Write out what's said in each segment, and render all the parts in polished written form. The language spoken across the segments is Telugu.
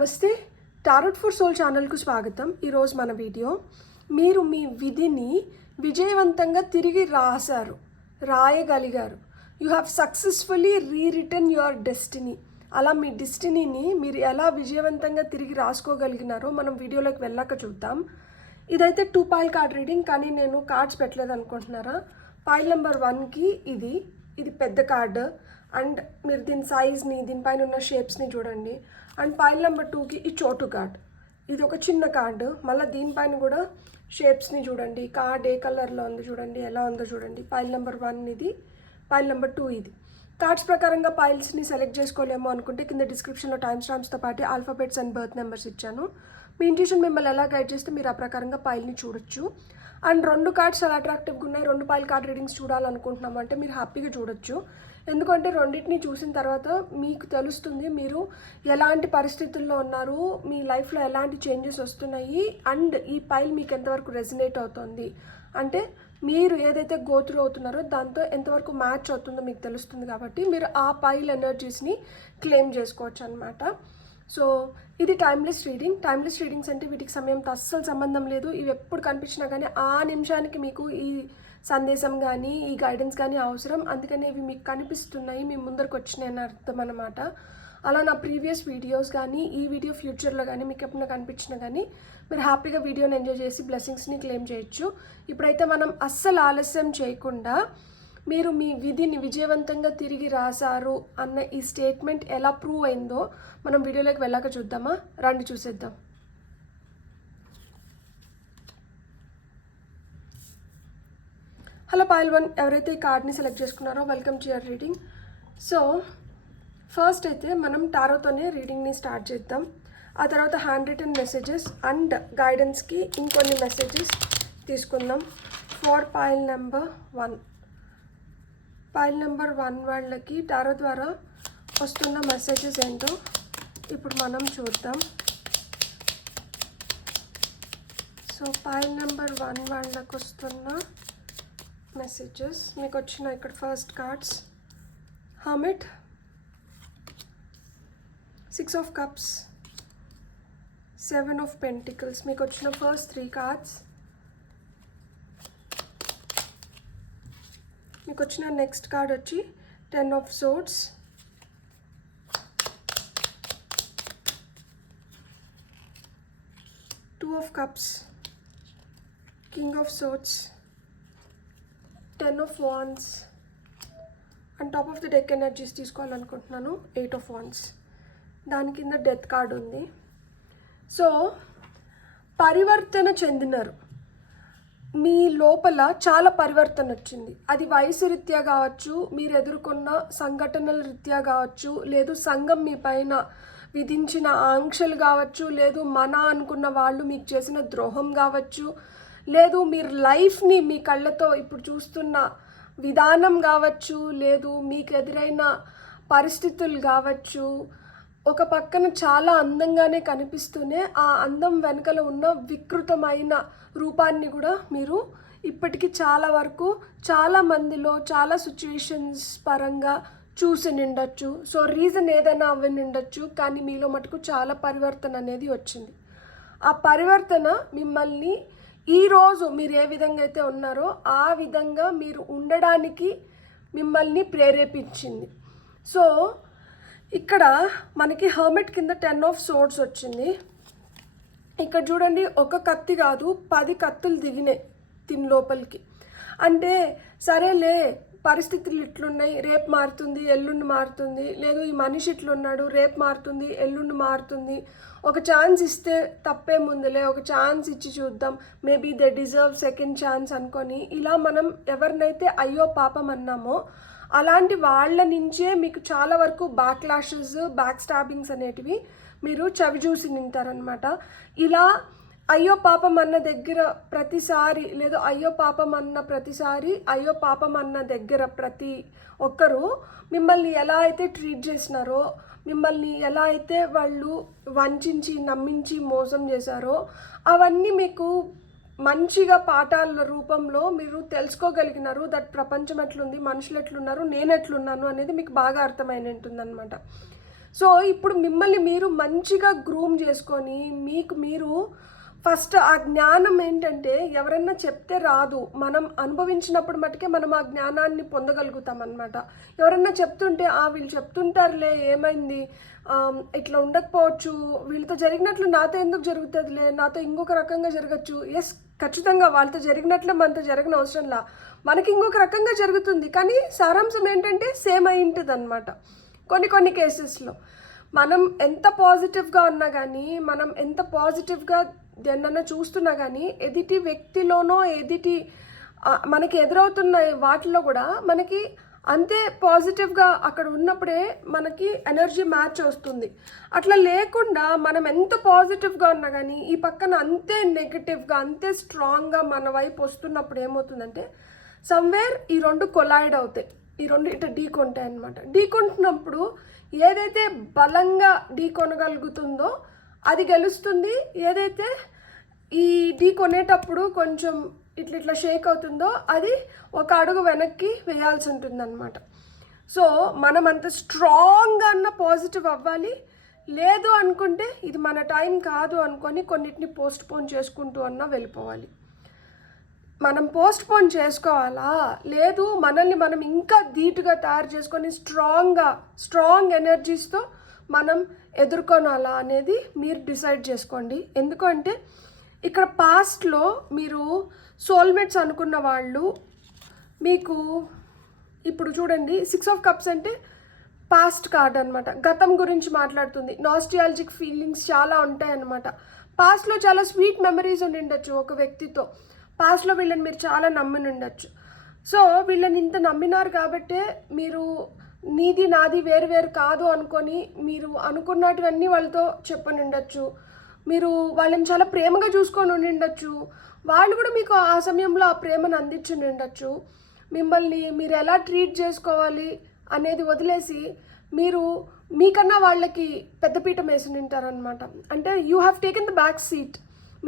నమస్తే, టారోట్ ఫర్ సోల్ ఛానల్కు స్వాగతం. ఈరోజు మన వీడియో, మీరు మీ విధిని విజయవంతంగా తిరిగి రాయగలిగారు. You have successfully rewritten your destiny. అలా మీ డెస్టినీని మీరు ఎలా విజయవంతంగా తిరిగి రాసుకోగలిగినారో మనం వీడియోలోకి వెళ్ళాక చూద్దాం. ఇదైతే 2 పైల్ కార్డ్ రీడింగ్, కానీ నేను కార్డ్స్ పెట్టలేదు అనుకుంటున్నారా. పైల్ నెంబర్ 1కి ఇది పెద్ద కార్డు, అండ్ మీరు దీని సైజ్ని, దీనిపైన ఉన్న షేప్స్ని చూడండి. అండ్ పైల్ నెంబర్ 2కి ఈ చోటు కార్డ్, ఇది ఒక చిన్న కార్డు. మళ్ళీ దీనిపైన కూడా షేప్స్ని చూడండి. కార్డ్ ఏ కలర్లో ఉందో చూడండి, ఎలా ఉందో చూడండి. పైల్ నెంబర్ 1 ఇది, పైల్ నెంబర్ 2 ఇది. కార్డ్స్ ప్రకారంగా పైల్స్ని సెలెక్ట్ చేసుకోలేమో అనుకుంటే కింద డిస్క్రిప్షన్లో టైమ్ స్టాంప్స్తో పాటు ఆల్ఫాబెట్స్ అండ్ బర్త్ నెంబర్స్ ఇచ్చాను. మీ ఇంట్యూషన్ మిమ్మల్ని ఎలా గైడ్ చేస్తే మీరు ఆ ప్రకారంగా పైల్ని చూడొచ్చు. అండ్ 2 కార్డ్స్ చాలా అట్రాక్టివ్గా ఉన్నాయి. 2 పైల్ కార్డ్ రీడింగ్స్ చూడాలనుకుంటున్నాము అంటే మీరు హ్యాపీగా చూడొచ్చు. ఎందుకంటే రెండింటిని చూసిన తర్వాత మీకు తెలుస్తుంది మీరు ఎలాంటి పరిస్థితుల్లో ఉన్నారు, మీ లైఫ్లో ఎలాంటి చేంజెస్ వస్తున్నాయి, అండ్ ఈ పైల్ మీకు ఎంతవరకు రెజనేట్ అవుతుంది అంటే మీరు ఏదైతే గోత్రూ అవుతున్నారో దాంతో ఎంతవరకు మ్యాచ్ అవుతుందో మీకు తెలుస్తుంది. కాబట్టి మీరు ఆ పైల్ ఎనర్జీస్ని క్లెయిమ్ చేసుకోవచ్చు అనమాట. సో ఇది టైమ్లెస్ రీడింగ్. టైమ్లెస్ రీడింగ్స్ అంటే వీటికి సమయంతో అస్సలు సంబంధం లేదు. ఇవి ఎప్పుడు కనిపించినా కానీ ఆ నిమిషానికి మీకు ఈ సందేశం కానీ ఈ గైడెన్స్ కానీ అవసరం. అందుకని ఇవి మీకు కనిపిస్తున్నాయి, మీ ముందరకు వచ్చినాయి అని అర్థం అన్నమాట. అలా నా ప్రీవియస్ వీడియోస్ కానీ ఈ వీడియో ఫ్యూచర్లో కానీ మీకు ఎప్పుడైనా కనిపించినా కానీ మీరు హ్యాపీగా వీడియోని ఎంజాయ్ చేసి బ్లెస్సింగ్స్ని క్లెయిమ్ చేయొచ్చు. ఇప్పుడైతే మనం అస్సలు ఆలస్యం చేయకుండా మీరు మీ విధిని విజయవంతంగా తిరిగి రాశారు అన్న ఈ స్టేట్మెంట్ ఎలా ప్రూవ్ అయిందో మనం వీడియోలోకి వెళ్ళాక చూద్దామా. రండి చూసేద్దాం. హలో పైల్ 1, ఎవరైతే ఈ కార్డ్ని సెలెక్ట్ చేసుకున్నారో welcome to your reading. So first అయితే మనం టారోతోనే రీడింగ్ని స్టార్ట్ చేద్దాం. ఆ తర్వాత హ్యాండ్ రిటన్ మెసేజెస్ అండ్ గైడెన్స్కి ఇంకొన్ని మెసేజెస్ తీసుకుందాం. For pile number 1, pile number 1 వాళ్ళకి టారో ద్వారా వస్తున్న మెసేజెస్ ఏంటో ఇప్పుడు మనం చూద్దాం. సో పైల్ నెంబర్ 1 వాళ్ళకి వస్తున్న మెసేజెస్ మీకు వచ్చిన ఇక్కడ first cards hermit, 6 of cups, 7 of pentacles. మీకు వచ్చిన ఫస్ట్ 3 కార్డ్స్. మీకు వచ్చిన నెక్స్ట్ కార్డ్ వచ్చి 10 of swords, 2 of cups, king of swords, 10 of wands. And top of the deck energies తీసుకోవాలనుకుంటున్నాను. 8 ఆఫ్ వాండ్స్. దాని కింద డెత్ కార్డ్ ఉంది. సో పరివర్తన చెందినారు, మీ లోపల చాలా పరివర్తన వచ్చింది. అది వయసు రీత్యా కావచ్చు, మీరు ఎదుర్కొన్న సంఘటనల రీత్యా కావచ్చు, లేదు సంఘం మీ పైన విధించిన ఆంక్షలు కావచ్చు, లేదు మన అనుకున్న వాళ్ళు మీకు చేసిన ద్రోహం కావచ్చు, లేదు మీరు లైఫ్ని మీ కళ్ళతో ఇప్పుడు చూస్తున్న విధానం కావచ్చు, లేదు మీకు ఎదురైన పరిస్థితులు కావచ్చు. ఒక పక్కన చాలా అందంగానే కనిపిస్తూనే ఆ అందం వెనకల ఉన్న వికృతమైన రూపాన్ని కూడా మీరు ఇప్పటికీ చాలా వరకు చాలా మందిలో చాలా సిచ్యువేషన్స్ పరంగా చూసి నిండొచ్చు. సో రీజన్ ఏదైనా అవి నిండొచ్చు, కానీ మీలో మటుకు చాలా పరివర్తన అనేది వచ్చింది. ఆ పరివర్తన మిమ్మల్ని ఈరోజు మీరు ఏ విధంగా అయితే ఉన్నారో ఆ విధంగా మీరు ఉండడానికి మిమ్మల్ని ప్రేరేపించింది. సో ఇక్కడ మనకి హర్మిట్ కింద 10 ఆఫ్ సోర్డ్స్ వచ్చింది. ఇక్కడ చూడండి, ఒక కత్తి కాదు 10 కత్తులు దిగినాయి దీని లోపలికి. అంటే సరేలే పరిస్థితులు ఇట్లున్నాయి, రేపు మారుతుంది, ఎల్లుండి మారుతుంది, లేదు ఈ మనిషి ఇట్లున్నాడు, రేపు మారుతుంది, ఎల్లుండి మారుతుంది, ఒక ఛాన్స్ ఇస్తే తప్పేముందులే, ఒక ఛాన్స్ ఇచ్చి చూద్దాం, maybe they deserve second chance అనుకొని ఇలా మనం ఎవరినైతే అయ్యో పాపం అన్నామో అలాంటి వాళ్ళ నుంచే మీకు చాలా వరకు బ్యాక్లాషెస్, బ్యాక్ స్టాబింగ్స్ అనేటివి మీరు చవి చూసి నింటారనమాట. ఇలా అయ్యో పాపం అన్న దగ్గర ప్రతిసారి, లేదు అయ్యో పాపం అన్న ప్రతిసారి, అయ్యో పాపం అన్న దగ్గర ప్రతి ఒక్కరూ మిమ్మల్ని ఎలా అయితే ట్రీట్ చేసినారో, మిమ్మల్ని ఎలా అయితే వాళ్ళు వంచి నమ్మించి మోసం చేశారో అవన్నీ మీకు మంచిగా పాఠాల రూపంలో మీరు తెలుసుకోగలిగినారు. దట్ ప్రపంచం ఎట్లుంది, మనుషులు ఎట్లున్నారు, నేను ఎట్లున్నాను అనేది మీకు బాగా అర్థమైన ఉంటుందన్నమాట. సో ఇప్పుడు మిమ్మల్ని మీరు మంచిగా గ్రూమ్ చేసుకొని మీకు మీరు ఫస్ట్ ఆ జ్ఞానం ఏంటంటే ఎవరన్నా చెప్తే రాదు, మనం అనుభవించినప్పుడు మటుకే మనం ఆ జ్ఞానాన్ని పొందగలుగుతాం అనమాట. ఎవరన్నా చెప్తుంటే వీళ్ళు చెప్తుంటారులే ఏమైంది, ఇట్లా ఉండకపోవచ్చు, వీళ్ళతో జరిగినట్లు నాతో ఎందుకు జరుగుతుందిలే, నాతో ఇంకొక రకంగా జరగచ్చు. ఎస్, ఖచ్చితంగా వాళ్ళతో జరిగినట్లు మనతో జరగని అవసరంలా, మనకి ఇంకొక రకంగా జరుగుతుంది, కానీ సారాంశం ఏంటంటే సేమ్ అయి ఉంటుంది అనమాట. కొన్ని కేసెస్లో మనం ఎంత పాజిటివ్గా ఉన్నా కానీ, మనం ఎంత పాజిటివ్గా దేన్నన్నా చూస్తున్నా కానీ ఎదుటి వ్యక్తిలోనో మనకి ఎదురవుతున్న వాటిలో కూడా మనకి అంతే పాజిటివ్గా అక్కడ ఉన్నప్పుడే మనకి ఎనర్జీ మ్యాచ్ వస్తుంది. అట్లా లేకుండా మనం ఎంత పాజిటివ్గా ఉన్నా కానీ ఈ పక్కన అంతే నెగిటివ్గా అంతే స్ట్రాంగ్గా మన వైపు వస్తున్నప్పుడు ఏమవుతుందంటే సమ్వేర్ ఈ రెండు కొలైడ్ అవుతాయి, ఈ రెండు ఇట్లా ఢీకొంటాయి అనమాట. ఢీకొంటున్నప్పుడు ఏదైతే బలంగా ఢీకొనగలుగుతుందో అది గెలుస్తుంది, ఏదైతే ఈ ఢీకొనేటప్పుడు కొంచెం ఇట్లా షేక్ అవుతుందో అది ఒక అడుగు వెనక్కి వేయాల్సి ఉంటుంది అనమాట. సో మనం అంత స్ట్రాంగ్గా అన్న పాజిటివ్ అవ్వాలి, లేదు అనుకుంటే ఇది మన టైం కాదు అనుకొని కొన్నిటిని పోస్ట్పోన్ చేసుకుంటూ అన్నా వెళ్ళిపోవాలి. మనం పోస్ట్పోన్ చేసుకోవాలా, లేదు మనల్ని మనం ఇంకా ధీటుగా తయారు చేసుకొని స్ట్రాంగ్ ఎనర్జీస్తో మనం ఎదుర్కొనాలా అనేది మీరు డిసైడ్ చేసుకోండి. ఎందుకంటే ఇక్కడ పాస్ట్లో మీరు సోల్మేట్స్ అనుకున్న వాళ్ళు మీకు ఇప్పుడు చూడండి 6 ఆఫ్ కప్స్ అంటే పాస్ట్ కార్డ్ అనమాట, గతం గురించి మాట్లాడుతుంది. నాస్టాల్జిక్ ఫీలింగ్స్ చాలా ఉంటాయి అన్నమాట. పాస్ట్లో చాలా స్వీట్ మెమరీస్ ఉండి ఉండొచ్చు ఒక వ్యక్తితో, పాస్ట్లో వీళ్ళని మీరు చాలా నమ్మి ఉండొచ్చు. సో వీళ్ళని ఇంత నమ్మినారు కాబట్టే మీరు నీది నాది వేరు కాదు అనుకొని మీరు అనుకున్నటువన్నీ వాళ్ళతో చెప్పని ఉండొచ్చు. మీరు వాళ్ళని చాలా ప్రేమగా చూసుకొని ఉండొచ్చు, వాళ్ళు కూడా మీకు ఆ సమయంలో ఆ ప్రేమను అందించి ఉండొచ్చు. మిమ్మల్ని మీరు ఎలా ట్రీట్ చేసుకోవాలి అనేది వదిలేసి మీరు మీకన్నా వాళ్ళకి పెద్దపీట వేసి ఉంటారనమాట. అంటే you have taken the back seat,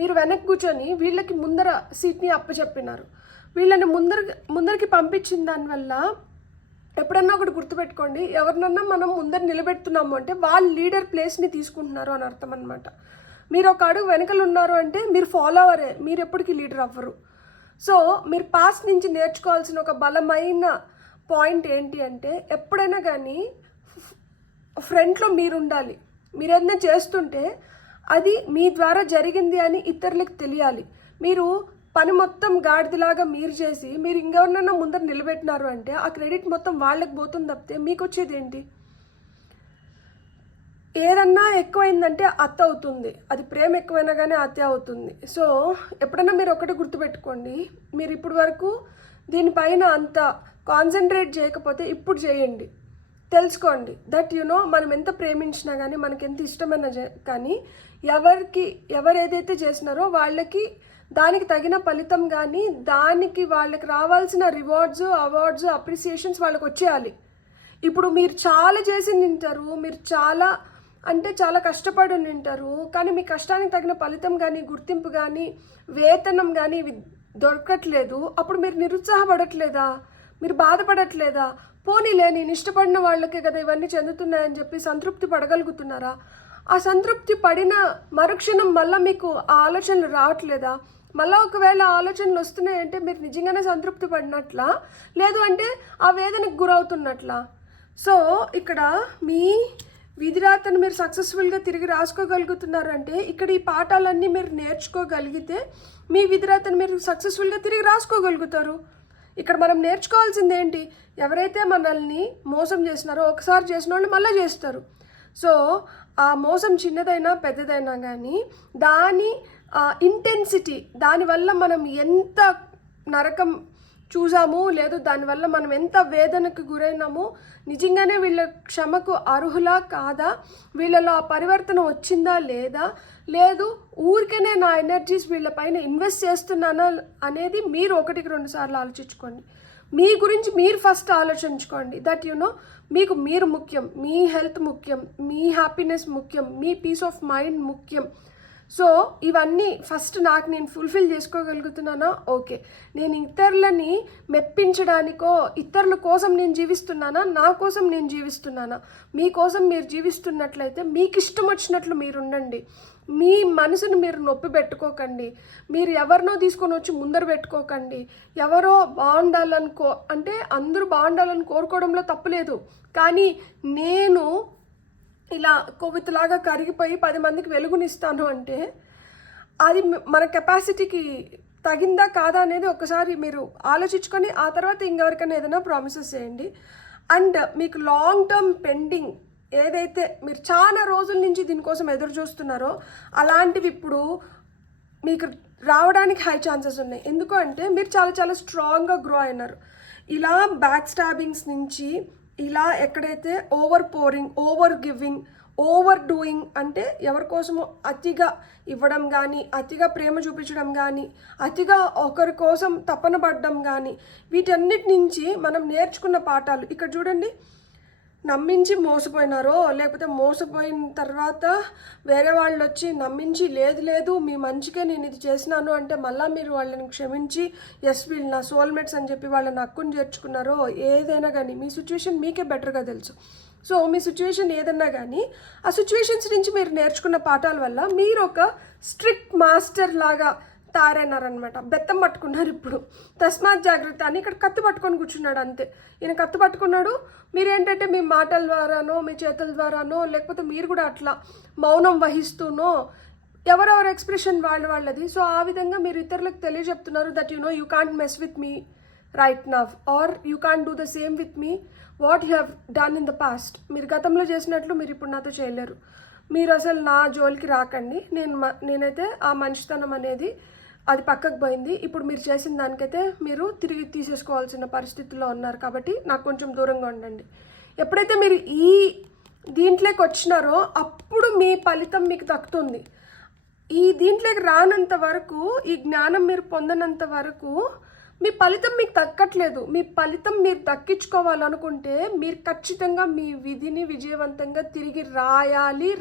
మీరు వెనక్కి కూర్చొని వీళ్ళకి ముందర సీట్ని అప్పచెప్పినారు. వీళ్ళని ముందరికి పంపించిన దానివల్ల ఎప్పుడన్నా ఒకటి గుర్తుపెట్టుకోండి, ఎవరినన్నా మనం ముందర నిలబెడుతున్నాము అంటే వాళ్ళు లీడర్ ప్లేస్ని తీసుకుంటున్నారు అని అర్థం అనమాట. మీరు ఒక అడుగు వెనకలు ఉన్నారు అంటే మీరు ఫాలోవరే, మీరు ఎప్పటికీ లీడర్ అవ్వరు. సో మీరు పాస్ట్ నుంచి నేర్చుకోవాల్సిన ఒక బలమైన పాయింట్ ఏంటి అంటే ఎప్పుడైనా కానీ ఫ్రంట్లో మీరు ఉండాలి. మీరు ఏదైనా చేస్తుంటే అది మీ ద్వారా జరిగింది అని ఇతరులకు తెలియాలి. మీరు పని మొత్తం గాడిదలాగా మీరు చేసి మీరు ఇంకెవరినైనా ముందర నిలబెట్టినారు అంటే ఆ క్రెడిట్ మొత్తం వాళ్ళకి పోతుంది తప్పితే మీకు వచ్చేది ఏంటి? ఏదన్నా ఎక్కువైందంటే అత్త అవుతుంది, అది ప్రేమ ఎక్కువైనా కానీ అత్తే అవుతుంది. సో ఎప్పుడన్నా మీరు ఒకటి గుర్తుపెట్టుకోండి, మీరు ఇప్పుడు వరకు దీనిపైన అంత కాన్సన్ట్రేట్ చేయకపోతే ఇప్పుడు చేయండి. తెలుసుకోండి దట్ మనం ఎంత ప్రేమించినా కానీ మనకి ఎంత ఇష్టమైన కానీ ఎవరు ఏదైతే చేసినారో వాళ్ళకి దానికి తగిన ఫలితం కానీ దానికి వాళ్ళకి రావాల్సిన రివార్డ్స్ అవార్డ్స్ అప్రిసియేషన్స్ వాళ్ళకి వచ్చేయాలి. ఇప్పుడు మీరు చాలా చేసి నింటారు, మీరు చాలా కష్టపడి ఉంటారు, కానీ మీ కష్టానికి తగిన ఫలితం కానీ గుర్తింపు కానీ వేతనం కానీ దొరకట్లేదు. అప్పుడు మీరు నిరుత్సాహపడట్లేదా? మీరు బాధపడట్లేదా? పోనీలే నేను ఇష్టపడిన వాళ్ళకే కదా ఇవన్నీ చెందుతున్నాయని చెప్పి సంతృప్తి పడగలుగుతున్నారా? ఆ సంతృప్తి పడిన మరుక్షణం మళ్ళీ మీకు ఆ ఆలోచనలు రావట్లేదా? మళ్ళీ ఒకవేళ ఆలోచనలు వస్తున్నాయంటే మీరు నిజంగానే సంతృప్తి పడినట్లా, లేదు అంటే ఆ వేదనకు గురవుతున్నట్లా? సో ఇక్కడ మీ విధిరాతను మీరు సక్సెస్ఫుల్గా తిరిగి రాసుకోగలుగుతున్నారు అంటే ఇక్కడ ఈ పాఠాలన్నీ మీరు నేర్చుకోగలిగితే మీ విధిరాతను మీరు సక్సెస్ఫుల్గా తిరిగి రాసుకోగలుగుతారు. ఇక్కడ మనం నేర్చుకోవాల్సింది ఏంటి? ఎవరైతే మనల్ని మోసం చేసినారో ఒకసారి చేసిన వాళ్ళు మళ్ళీ చేస్తారు. సో ఆ మోసం చిన్నదైనా పెద్దదైనా కానీ దాని ఇంటెన్సిటీ, దానివల్ల మనం ఎంత నరకం చూసాము, లేదు దానివల్ల మనం ఎంత వేదనకు గురైనాము, నిజంగానే వీళ్ళ క్షమకు అర్హులా కాదా, వీళ్ళలో ఆ పరివర్తన వచ్చిందా లేదా, లేదు ఊరికేనే నా ఎనర్జీస్ వీళ్ళపైన ఇన్వెస్ట్ చేస్తున్నానా అనేది మీరు 1-2 సార్లు ఆలోచించుకోండి. మీ గురించి మీరు ఫస్ట్ ఆలోచించుకోండి. దట్ మీకు మీరు ముఖ్యం, మీ హెల్త్ ముఖ్యం, మీ హ్యాపీనెస్ ముఖ్యం, మీ పీస్ ఆఫ్ మైండ్ ముఖ్యం. సో ఇవన్నీ ఫస్ట్ నాకు నేను ఫుల్ఫిల్ చేసుకోగలుగుతున్నానా, ఓకే. నేను ఇతరులని మెప్పించడానికో ఇతరుల కోసం నేను జీవిస్తున్నానా, నా కోసం నేను జీవిస్తున్నానా? మీకోసం మీరు జీవిస్తున్నట్లయితే మీకు ఇష్టం వచ్చినట్లు మీరు ఉండండి. మీ మనసును మీరు నొప్పి పెట్టుకోకండి. మీరు ఎవరినో తీసుకొని వచ్చి ముందర పెట్టుకోకండి. ఎవరో అంటే అందరూ బాగుండాలని కోరుకోవడంలో తప్పులేదు. కానీ నేను ఇలా కొవ్వొత్తులాగా కరిగిపోయి 10 మందికి వెలుగునిస్తాను అంటే అది మన కెపాసిటీకి తగిందా కాదా అనేది ఒకసారి మీరు ఆలోచించుకొని ఆ తర్వాత ఇంకెవరికైనా ఏదైనా ప్రామిసెస్ చేయండి. అండ్ మీకు లాంగ్ టర్మ్ పెండింగ్ ఏదైతే మీరు చాలా రోజుల నుంచి దీనికోసం ఎదురు చూస్తున్నారో అలాంటివి ఇప్పుడు మీకు రావడానికి హై ఛాన్సెస్ ఉన్నాయి. ఎందుకు అంటే మీరు చాలా చాలా స్ట్రాంగ్గా గ్రో అయినారు. ఇలా బ్యాక్ స్టాబింగ్స్ నుంచి ఇలా ఎక్కడైతే over pouring, over giving, over doing అంటే ఎవరి కోసమో అతిగా ఇవ్వడం కానీ, అతిగా ప్రేమ చూపించడం కానీ, అతిగా ఒకరి కోసం తపన పడడం కానీ, వీటన్నిటి నుంచి మనం నేర్చుకున్న పాఠాలు ఇక్కడ చూడండి. నమ్మించి మోసపోయినారో, లేకపోతే మోసపోయిన తర్వాత వేరే వాళ్ళు వచ్చి నమ్మించి లేదు మీ మంచిగా నేను ఇది చేసినాను అంటే మళ్ళీ మీరు వాళ్ళని క్షమించి ఎస్ వీళ్ళు నా సోల్మేట్స్ అని చెప్పి వాళ్ళని హక్కుని చేర్చుకున్నారో, ఏదైనా కానీ మీ సిచ్యువేషన్ మీకే బెటర్గా తెలుసు. సో మీ సిచ్యువేషన్ ఏదన్నా కానీ ఆ సిచ్యువేషన్స్ నుంచి మీరు నేర్చుకున్న పాఠాల వల్ల మీరు ఒక స్ట్రిక్ట్ మాస్టర్ లాగా తారైనారనమాట. బెత్తం పట్టుకున్నారు. ఇప్పుడు తస్మాత్ జాగ్రత్త అని ఇక్కడ కత్తి పట్టుకొని కూర్చున్నాడు అంతే. ఈయన కత్తి పట్టుకున్నాడు. మీరేంటంటే మీ మాటల ద్వారానో మీ చేతుల ద్వారానో లేకపోతే మీరు కూడా అట్లా మౌనం వహిస్తూనో ఎవరెవరు ఎక్స్ప్రెషన్ వాళ్ళది. సో ఆ విధంగా మీరు ఇతరులకు తెలియజెప్తున్నారు that you can't mess with me right now or you can't do the same with me what you have done in the past. మీరు గతంలో చేసినట్లు మీరు ఇప్పుడు నాతో చేయలేరు. మీరు అసలు నా జోలికి రాకండి. నేనైతే ఆ మంచితనం అనేది అది పక్కకు పోయింది. ఇప్పుడు మీరు చేసిన దానికైతే మీరు తిరిగి తీసేసుకోవాల్సిన పరిస్థితుల్లో ఉన్నారు. కాబట్టి నాకు కొంచెం దూరంగా ఉండండి. ఎప్పుడైతే మీరు ఈ దీంట్లోకి వచ్చినారో అప్పుడు మీ ఫలితం మీకు దక్కుతుంది. ఈ దీంట్లోకి రానంత వరకు, ఈ జ్ఞానం మీరు పొందనంత వరకు మీ ఫలితం మీకు దక్కట్లేదు. మీ ఫలితం మీరు దక్కించుకోవాలనుకుంటే మీరు ఖచ్చితంగా మీ విధిని విజయవంతంగా తిరిగి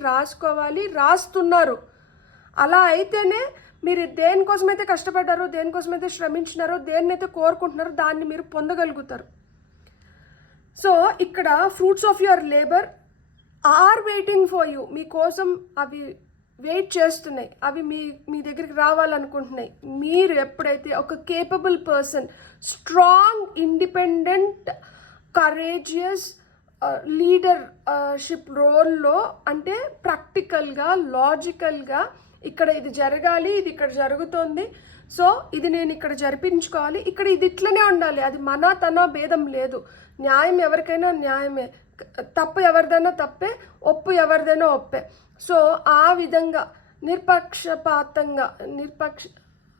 రాసుకోవాలి, రాస్తున్నారు. అలా అయితేనే మీరు దేనికోసమైతే కష్టపడ్డారో, దేనికోసమైతే శ్రమించినారో, దేన్నైతే కోరుకుంటున్నారో దాన్ని మీరు పొందగలుగుతారు. సో ఇక్కడ fruits of your labour are waiting for you. మీకోసం అవి వెయిట్ చేస్తున్నాయి. అవి మీ దగ్గరికి రావాలనుకుంటున్నాయి. మీరు ఎప్పుడైతే ఒక capable person, strong, independent, courageous leadership రోల్లో అంటే ప్రాక్టికల్గా, లాజికల్గా ఇక్కడ ఇది జరగాలి, ఇది ఇక్కడ జరుగుతోంది, సో ఇది నేను ఇక్కడ జరిపించుకోవాలి, ఇక్కడ ఇది ఇట్లనే ఉండాలి, అది తన భేదం లేదు. న్యాయం ఎవరికైనా న్యాయమే, తప్పు ఎవరిదైనా తప్పే, ఒప్పు ఎవరిదైనా ఒప్పే. సో ఆ విధంగా నిష్పక్షపాతంగా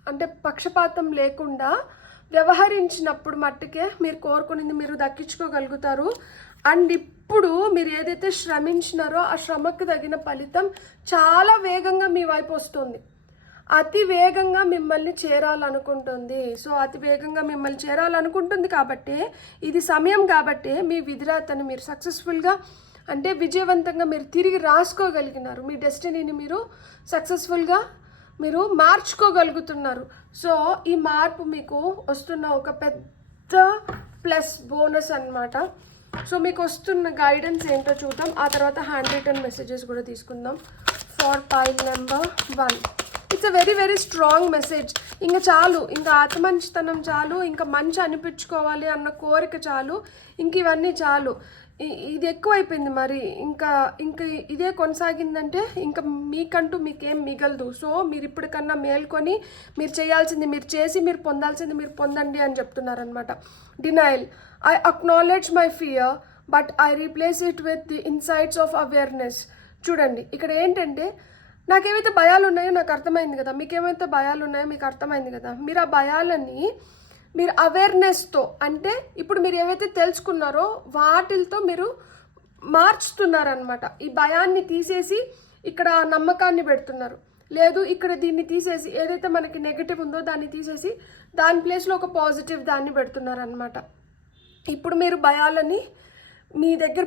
అంటే పక్షపాతం లేకుండా వ్యవహరించినప్పుడు మట్టుకే మీరు కోరుకునేది మీరు దక్కించుకోగలుగుతారు. అండ్ ఇప్పుడు మీరు ఏదైతే శ్రమించినారో ఆ శ్రమకు తగిన ఫలితం చాలా వేగంగా మీ వైపు వస్తుంది. అతి వేగంగా మిమ్మల్ని చేరాలనుకుంటుంది. సో అతి వేగంగా మిమ్మల్ని చేరాలనుకుంటుంది కాబట్టి ఇది సమయం కాబట్టి మీ విధిరాతని మీరు సక్సెస్ఫుల్గా అంటే విజయవంతంగా మీరు తిరిగి రాసుకోగలిగినారు. మీ డెస్టినీని మీరు సక్సెస్ఫుల్గా మీరు మార్చుకోగలుగుతున్నారు. సో ఈ మార్పు మీకు వస్తున్న ఒక పెద్ద ప్లస్ బోనస్ అన్నమాట. సో మీకు వస్తున్న గైడెన్స్ ఏంటో చూద్దాం. ఆ తర్వాత హ్యాండ్ రిటర్న్ మెసేజెస్ కూడా తీసుకుందాం. For pile number 1 it's a very very strong message. ఇంకా చాలు, ఇంకా ఆత్మమంచితనం చాలు, ఇంకా మంచి అనిపించుకోవాలి అన్న కోరిక చాలు, ఇంక ఇవన్నీ చాలు. ఇది ఎక్కువైపోయింది. మరి ఇంకా ఇదే కొనసాగిందంటే ఇంకా మీకంటూ మీకేం మిగలదు. సో మీరు ఇప్పటికన్నా మేల్కొని మీరు చేయాల్సింది మీరు చేసి మీరు పొందాల్సింది మీరు పొందండి అని చెప్తున్నారనమాట. Denial, I acknowledge my fear but I replace it with the insights of awareness. చూడండి ఇక్కడ ఏంటంటే నాకేమైతే భయాలు ఉన్నాయో నాకు అర్థమైంది కదా, మీకేమైతే భయాలు ఉన్నాయో మీకు అర్థమైంది కదా. మీరు ఆ భయాలని మీరు అవేర్నెస్తో అంటే ఇప్పుడు మీరు ఏవైతే తెలుసుకున్నారో వాటితో మీరు మార్చుతున్నారనమాట. ఈ భయాన్ని తీసేసి ఇక్కడ నమ్మకాన్ని పెడుతున్నారు. లేదు ఇక్కడ దీన్ని తీసేసి ఏదైతే మనకి నెగిటివ్ ఉందో దాన్ని తీసేసి దాని ప్లేస్లో ఒక పాజిటివ్ దాన్ని పెడుతున్నారనమాట. ఇప్పుడు మీరు భయాలని మీ దగ్గర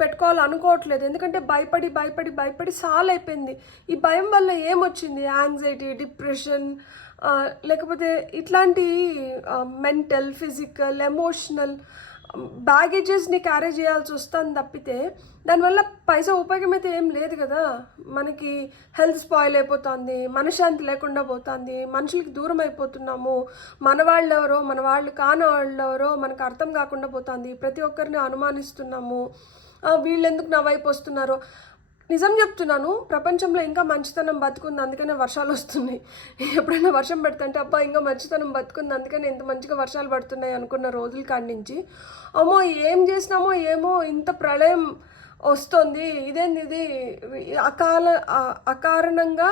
పెట్టుకోవాలనుకోవట్లేదు, ఎందుకంటే భయపడి భయపడి భయపడి సాల్ అయిపోయింది. ఈ భయం వల్ల ఏమొచ్చింది? యాంగ్జైటీ, డిప్రెషన్, లేకపోతే ఇట్లాంటి మెంటల్, ఫిజికల్, ఎమోషనల్ బ్యాగేజెస్ని క్యారీ చేయాల్సి వస్తుంది తప్పితే దానివల్ల పైసా ఉపయోగం అయితే ఏం లేదు కదా. మనకి హెల్త్ స్పాయిల్ అయిపోతుంది, మనశ్శాంతి లేకుండా పోతుంది, మనుషులకి దూరం అయిపోతున్నాము, మన వాళ్ళు ఎవరో మన వాళ్ళు కాని వాళ్ళు ఎవరో మనకు అర్థం కాకుండా పోతుంది, ప్రతి ఒక్కరిని అనుమానిస్తున్నాము, వీళ్ళు ఎందుకు నా వైపు వస్తున్నారో. నిజం చెప్తున్నాను, ప్రపంచంలో ఇంకా మంచితనం బతుకుంది, అందుకనే వర్షాలు వస్తున్నాయి. ఎప్పుడైనా వర్షం పెడుతుంటే అబ్బా ఇంకా మంచితనం బతుకుంది, అందుకని ఎంత మంచిగా వర్షాలు పడుతున్నాయి అనుకున్న రోజుల కాడి నుంచి అమ్మో ఏం చేసినామో ఏమో ఇంత ప్రళయం వస్తుంది, ఇదేంది ఇది అకారణంగా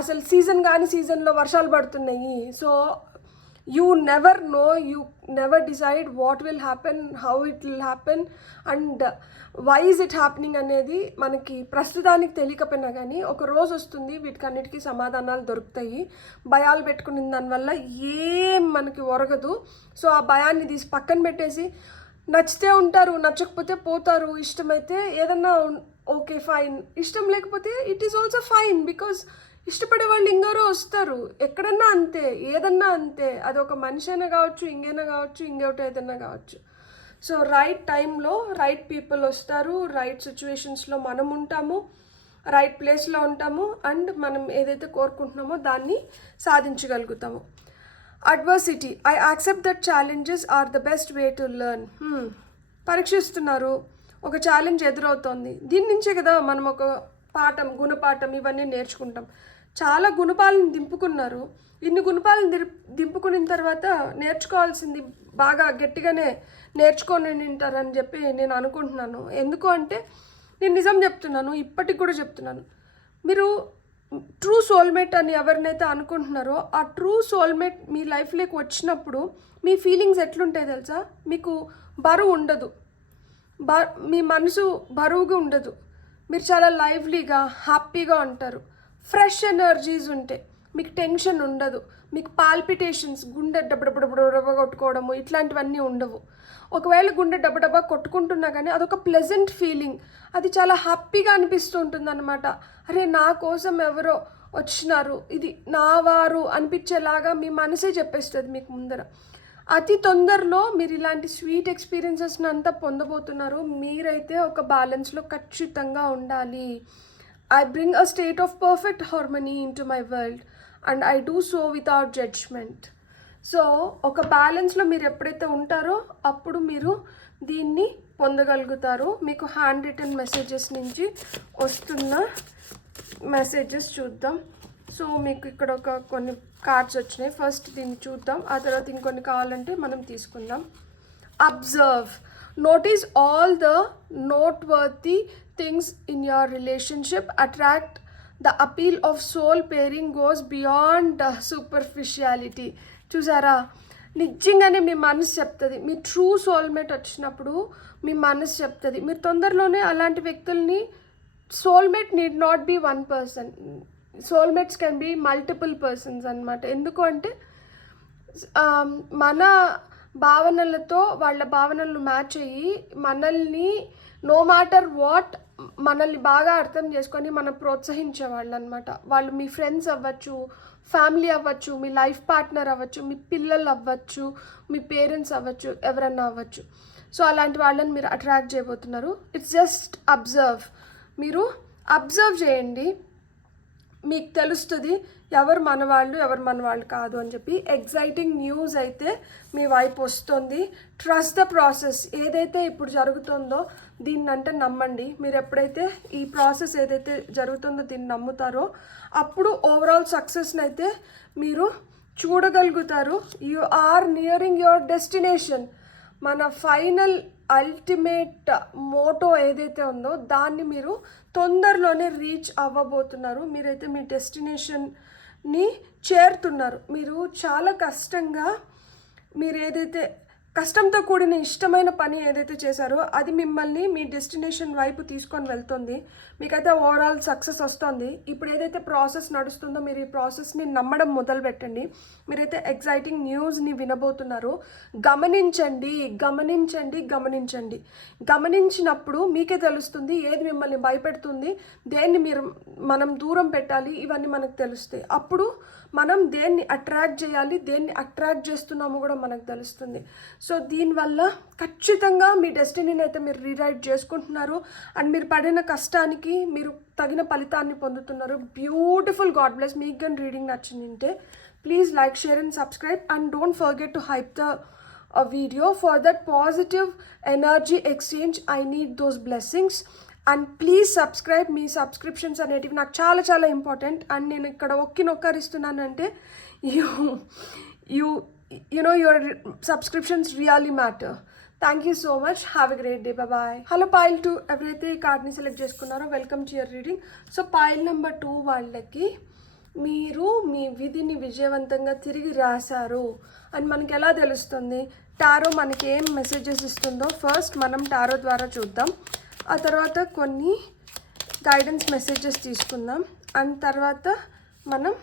అసలు సీజన్ కాని సీజన్లో వర్షాలు పడుతున్నాయి. So you never know, you never decide what will happen, how it will happen and why is it happening అనేది మనకి ప్రస్తుతానికి తెలియకపోయినా కానీ ఒక రోజు వస్తుంది వీటికన్నిటికీ సమాధానాలు దొరుకుతాయి. భయాలు పెట్టుకున్న దానివల్ల ఏం మనకి ఒరగదు. సో ఆ భయాన్ని తీసి పక్కన పెట్టేసి నచ్చితే ఉంటారు, నచ్చకపోతే పోతారు, ఇష్టమైతే ఏదన్నా ఓకే ఫైన్, ఇష్టం లేకపోతే it is also fine, because ఇష్టపడే వాళ్ళు ఇంకెవరో వస్తారు, ఎక్కడన్నా అంతే, ఏదన్నా అంతే, అది ఒక మనిషి అయినా కావచ్చు, ఇంకైనా కావచ్చు, ఇంకొకటి ఏదన్నా కావచ్చు. సో రైట్ టైంలో రైట్ పీపుల్ వస్తారు, రైట్ సిచ్యువేషన్స్లో మనం ఉంటాము, రైట్ ప్లేస్లో ఉంటాము, అండ్ మనం ఏదైతే కోరుకుంటున్నామో దాన్ని సాధించగలుగుతాము. Adversity, I accept that challenges are the best way to learn. పరీక్షిస్తున్నారు, ఒక ఛాలెంజ్ ఎదురవుతోంది, దీని నుంచే కదా మనం ఒక గుణపాఠం ఇవన్నీ నేర్చుకుంటాం. చాలా గుణపాలను దింపుకున్నారు, ఇన్ని గుణపాలను దింపుకున్న తర్వాత నేర్చుకోవాల్సింది బాగా గట్టిగానే నేర్చుకొని ఉంటారని చెప్పి నేను అనుకుంటున్నాను. ఎందుకు అంటే నేను నిజం చెప్తున్నాను, ఇప్పటికి కూడా చెప్తున్నాను, మీరు ట్రూ సోల్మేట్ అని ఎవరినైతే అనుకుంటున్నారో ఆ ట్రూ సోల్మేట్ మీ లైఫ్లోకి వచ్చినప్పుడు మీ ఫీలింగ్స్ ఎట్లుంటాయి తెలుసా? మీకు బరువు ఉండదు, మీ మనసు బరువుగా ఉండదు, మీరు చాలా లైవ్లీగా హ్యాపీగా ఉంటారు, ఫ్రెష్ ఎనర్జీస్ ఉంటాయి, మీకు టెన్షన్ ఉండదు, మీకు పాల్పిటేషన్స్, గుండె డబ్బడబ్బడబ్బ కొట్టుకోవడము ఇట్లాంటివన్నీ ఉండవు. ఒకవేళ గుండె డబ్బడబ్బా కొట్టుకుంటున్నా కానీ అదొక ప్లెజెంట్ ఫీలింగ్, అది చాలా హ్యాపీగా అనిపిస్తూ ఉంటుంది అనమాట. అరే నా కోసం ఎవరో వచ్చినారు, ఇది నా వారు అనిపించేలాగా మీ మనసే చెప్పేస్తుంది మీకు ముందర. అతి తొందరలో మీరు ఇలాంటి స్వీట్ ఎక్స్పీరియన్సెస్ని అంతా పొందబోతున్నారు. మీరైతే ఒక బ్యాలెన్స్లో ఖచ్చితంగా ఉండాలి. I bring a state of perfect harmony into my world and I do so without judgement. So ఒక బ్యాలెన్స్లో మీరు ఎప్పుడైతే ఉంటారో అప్పుడు మీరు దీన్ని పొందగలుగుతారు. మీకు హ్యాండ్ రిటన్ మెసేజెస్ నుంచి వస్తున్న మెసేజెస్ చూద్దాం. సో మీకు ఇక్కడ కొన్ని కార్డ్స్ వచ్చినాయి, ఫస్ట్ దీన్ని చూద్దాం, ఆ తర్వాత ఇంకొన్ని కావాలంటే మనం తీసుకుందాం. Observe, notice all the noteworthy things in your relationship, attract the appeal of soul pairing goes beyond superficiality. చూసారా, నిజంగానే మీ మనసు చెప్తుంది, మీ ట్రూ సోల్మేట్ వచ్చినప్పుడు మీ మనసు చెప్తుంది. మీరు తొందరలోనే అలాంటి వ్యక్తుల్ని, soulmate need not be one person, soulmates can be multiple persons అనమాట. ఎందుకు అంటే మన భావనలతో వాళ్ళ భావనలు మ్యాచ్ అయ్యి మనల్ని నో మ్యాటర్ వాట్ మనల్ని బాగా అర్థం చేసుకొని మనం ప్రోత్సహించేవాళ్ళు అనమాట. వాళ్ళు మీ ఫ్రెండ్స్ అవ్వచ్చు, ఫ్యామిలీ అవ్వచ్చు, మీ లైఫ్ పార్ట్నర్ అవ్వచ్చు, మీ పిల్లలు అవ్వచ్చు, మీ పేరెంట్స్ అవ్వచ్చు, ఎవరన్నా అవ్వచ్చు. సో అలాంటి వాళ్ళని మీరు అట్రాక్ట్ చేయబోతున్నారు. ఇట్స్ జస్ట్ అబ్జర్వ్, మీరు అబ్జర్వ్ చేయండి, మీకు తెలుస్తుంది ఎవరు మనవాళ్ళు ఎవరు మనవాళ్ళు కాదు అని చెప్పి. ఎగ్జైటింగ్ న్యూస్ అయితే మీ వైపు వస్తుంది. ట్రస్ట్ ద ప్రాసెస్, ఏదైతే ఇప్పుడు జరుగుతుందో దీన్నంటే నమ్మండి. మీరు ఎప్పుడైతే ఈ ప్రాసెస్ ఏదైతే జరుగుతుందో దీన్ని నమ్ముతారో అప్పుడు ఓవరాల్ సక్సెస్ని అయితే మీరు చూడగలుగుతారు. You are nearing your destination. మన ఫైనల్ అల్టిమేట్ మోటో ఏదైతే ఉందో దాన్ని మీరు తొందరలోనే రీచ్ అవ్వబోతున్నారు. మీరైతే మీ డెస్టినేషన్ని చేరుతున్నారు. మీరు చాలా కష్టంగా, మీరు ఏదైతే కష్టంతో కూడిన ఇష్టమైన పని ఏదైతే చేశారో అది మిమ్మల్ని మీ డెస్టినేషన్ వైపు తీసుకొని వెళ్తుంది. మీకైతే ఓవరాల్ సక్సెస్ వస్తుంది. ఇప్పుడు ఏదైతే ప్రాసెస్ నడుస్తుందో మీరు ఈ ప్రాసెస్ని నమ్మడం మొదలు పెట్టండి. మీరైతే ఎగ్జైటింగ్ న్యూస్ని వినబోతున్నారు. గమనించండి గమనించండి గమనించండి. గమనించినప్పుడు మీకే తెలుస్తుంది ఏది మిమ్మల్ని భయపెడుతుంది, దేన్ని మనం దూరం పెట్టాలి, ఇవన్నీ మనకు తెలుస్తాయి. అప్పుడు మనం దేన్ని అట్రాక్ట్ చేయాలి, దేన్ని అట్రాక్ట్ చేస్తున్నామో కూడా మనకు తెలుస్తుంది. సో దీనివల్ల ఖచ్చితంగా మీ డెస్టినీని అయితే మీరు రీరైట్ చేసుకుంటున్నారు అండ్ మీరు పడిన కష్టానికి మీరు తగిన ఫలితాన్ని పొందుతున్నారు. బ్యూటిఫుల్. God bless. మీకు కానీ రీడింగ్ నచ్చిందంటే please like, share and subscribe and don't forget to hype the video. For that positive energy exchange I need those blessings and please subscribe. మీ సబ్స్క్రిప్షన్స్ అనేటివి నాకు చాలా చాలా ఇంపార్టెంట్ అండ్ నేను ఇక్కడ నొక్కరిస్తున్నానంటే you know your subscriptions really matter. Thank you so much. Have a great day. Bye. Hello pile 2 ఎవరైతే ఈ కార్డ్ని సెలెక్ట్ చేసుకున్నారో welcome to your reading. So pile number 2 వాళ్ళకి మీరు మీ విధిని విజయవంతంగా తిరిగి రాశారు అని మనకి ఎలా తెలుస్తుంది? టారో మనకి ఏం మెసేజెస్ ఇస్తుందో ఫస్ట్ మనం టారో ద్వారా చూద్దాం. ఆ తర్వాత కొన్ని గైడెన్స్ మెసేజెస్ తీసుకుందాం అండ్ తర్వాత మనం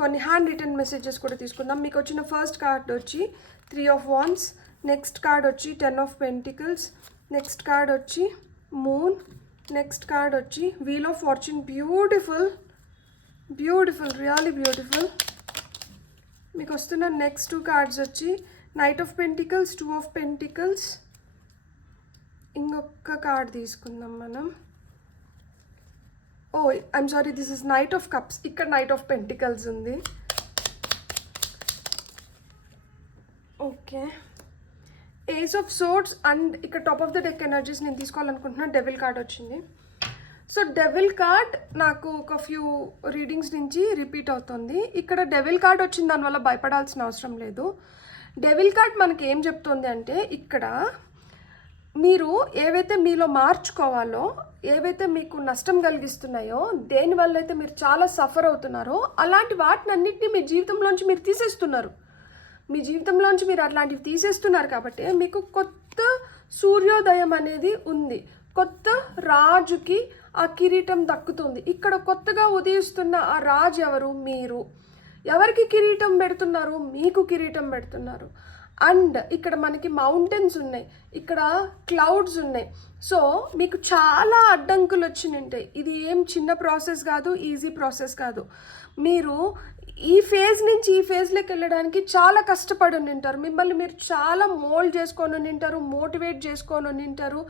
కొన్ని హ్యాండ్ రిటర్న్ మెసేజెస్ కూడా తీసుకుందాం. మీకు వచ్చిన ఫస్ట్ కార్డ్ వచ్చి 3 of Wands, నెక్స్ట్ కార్డ్ వచ్చి 10 of Pentacles, నెక్స్ట్ కార్డ్ వచ్చి మూన్, నెక్స్ట్ కార్డ్ వచ్చి wheel of fortune. Beautiful beautiful, really beautiful. మీకు వస్తున్న నెక్స్ట్ 2 కార్డ్స్ వచ్చి knight of pentacles, 2 of Pentacles. ఇంకొక కార్డ్ తీసుకుందాం మనం. Oh I'm sorry, this is knight of cups. ఇక్కడ నైట్ ఆఫ్ పెంటికల్స్ ఉంది. Okay, ace of swords and ఇక్కడ top of the deck energies నేను తీసుకోవాలనుకుంటున్నాను. డెవిల్ కార్డ్ వచ్చింది. సో డెవిల్ కార్డ్ నాకు ఒక ఫ్యూ రీడింగ్స్ నుంచి రిపీట్ అవుతుంది. ఇక్కడ డెవిల్ కార్డ్ వచ్చింది, దానివల్ల భయపడాల్సిన అవసరం లేదు. డెవిల్ కార్డ్ మనకి ఏం చెప్తుంది అంటే ఇక్కడ మీరు ఏవైతే మీలో మార్చుకోవాలో, ఏవైతే మీకు నష్టం కలిగిస్తున్నాయో, దేనివల్ల అయితే మీరు చాలా సఫర్ అవుతున్నారో అలాంటి వాటిని అన్నింటినీ మీ జీవితంలోంచి మీరు తీసేస్తున్నారు. మీ జీవితంలోంచి మీరు అట్లాంటివి తీసేస్తున్నారు కాబట్టి మీకు కొత్త సూర్యోదయం అనేది ఉంది. కొత్త రాజుకి ఆ కిరీటం దక్కుతుంది. ఇక్కడ కొత్తగా ఉదయిస్తున్న ఆ రాజు ఎవరు? మీరు. ఎవరికి కిరీటం పెడుతున్నారు? మీకు కిరీటం పెడుతున్నారు. అండ్ ఇక్కడ మనకి మౌంటైన్స్ ఉన్నాయి, ఇక్కడ క్లౌడ్స్ ఉన్నాయి. సో మీకు చాలా అడ్డంకులు వచ్చినాయి. ఇది ఏం చిన్న ప్రాసెస్ కాదు, ఈజీ ప్రాసెస్ కాదు. మీరు ఈ ఫేజ్ నుంచి ఈ ఫేజ్లోకి వెళ్ళడానికి చాలా కష్టపడి ఉంటారు. మిమ్మల్ని మీరు చాలా మోల్డ్ చేసుకొని ఉంటారు, మోటివేట్ చేసుకొని ఉంటారు.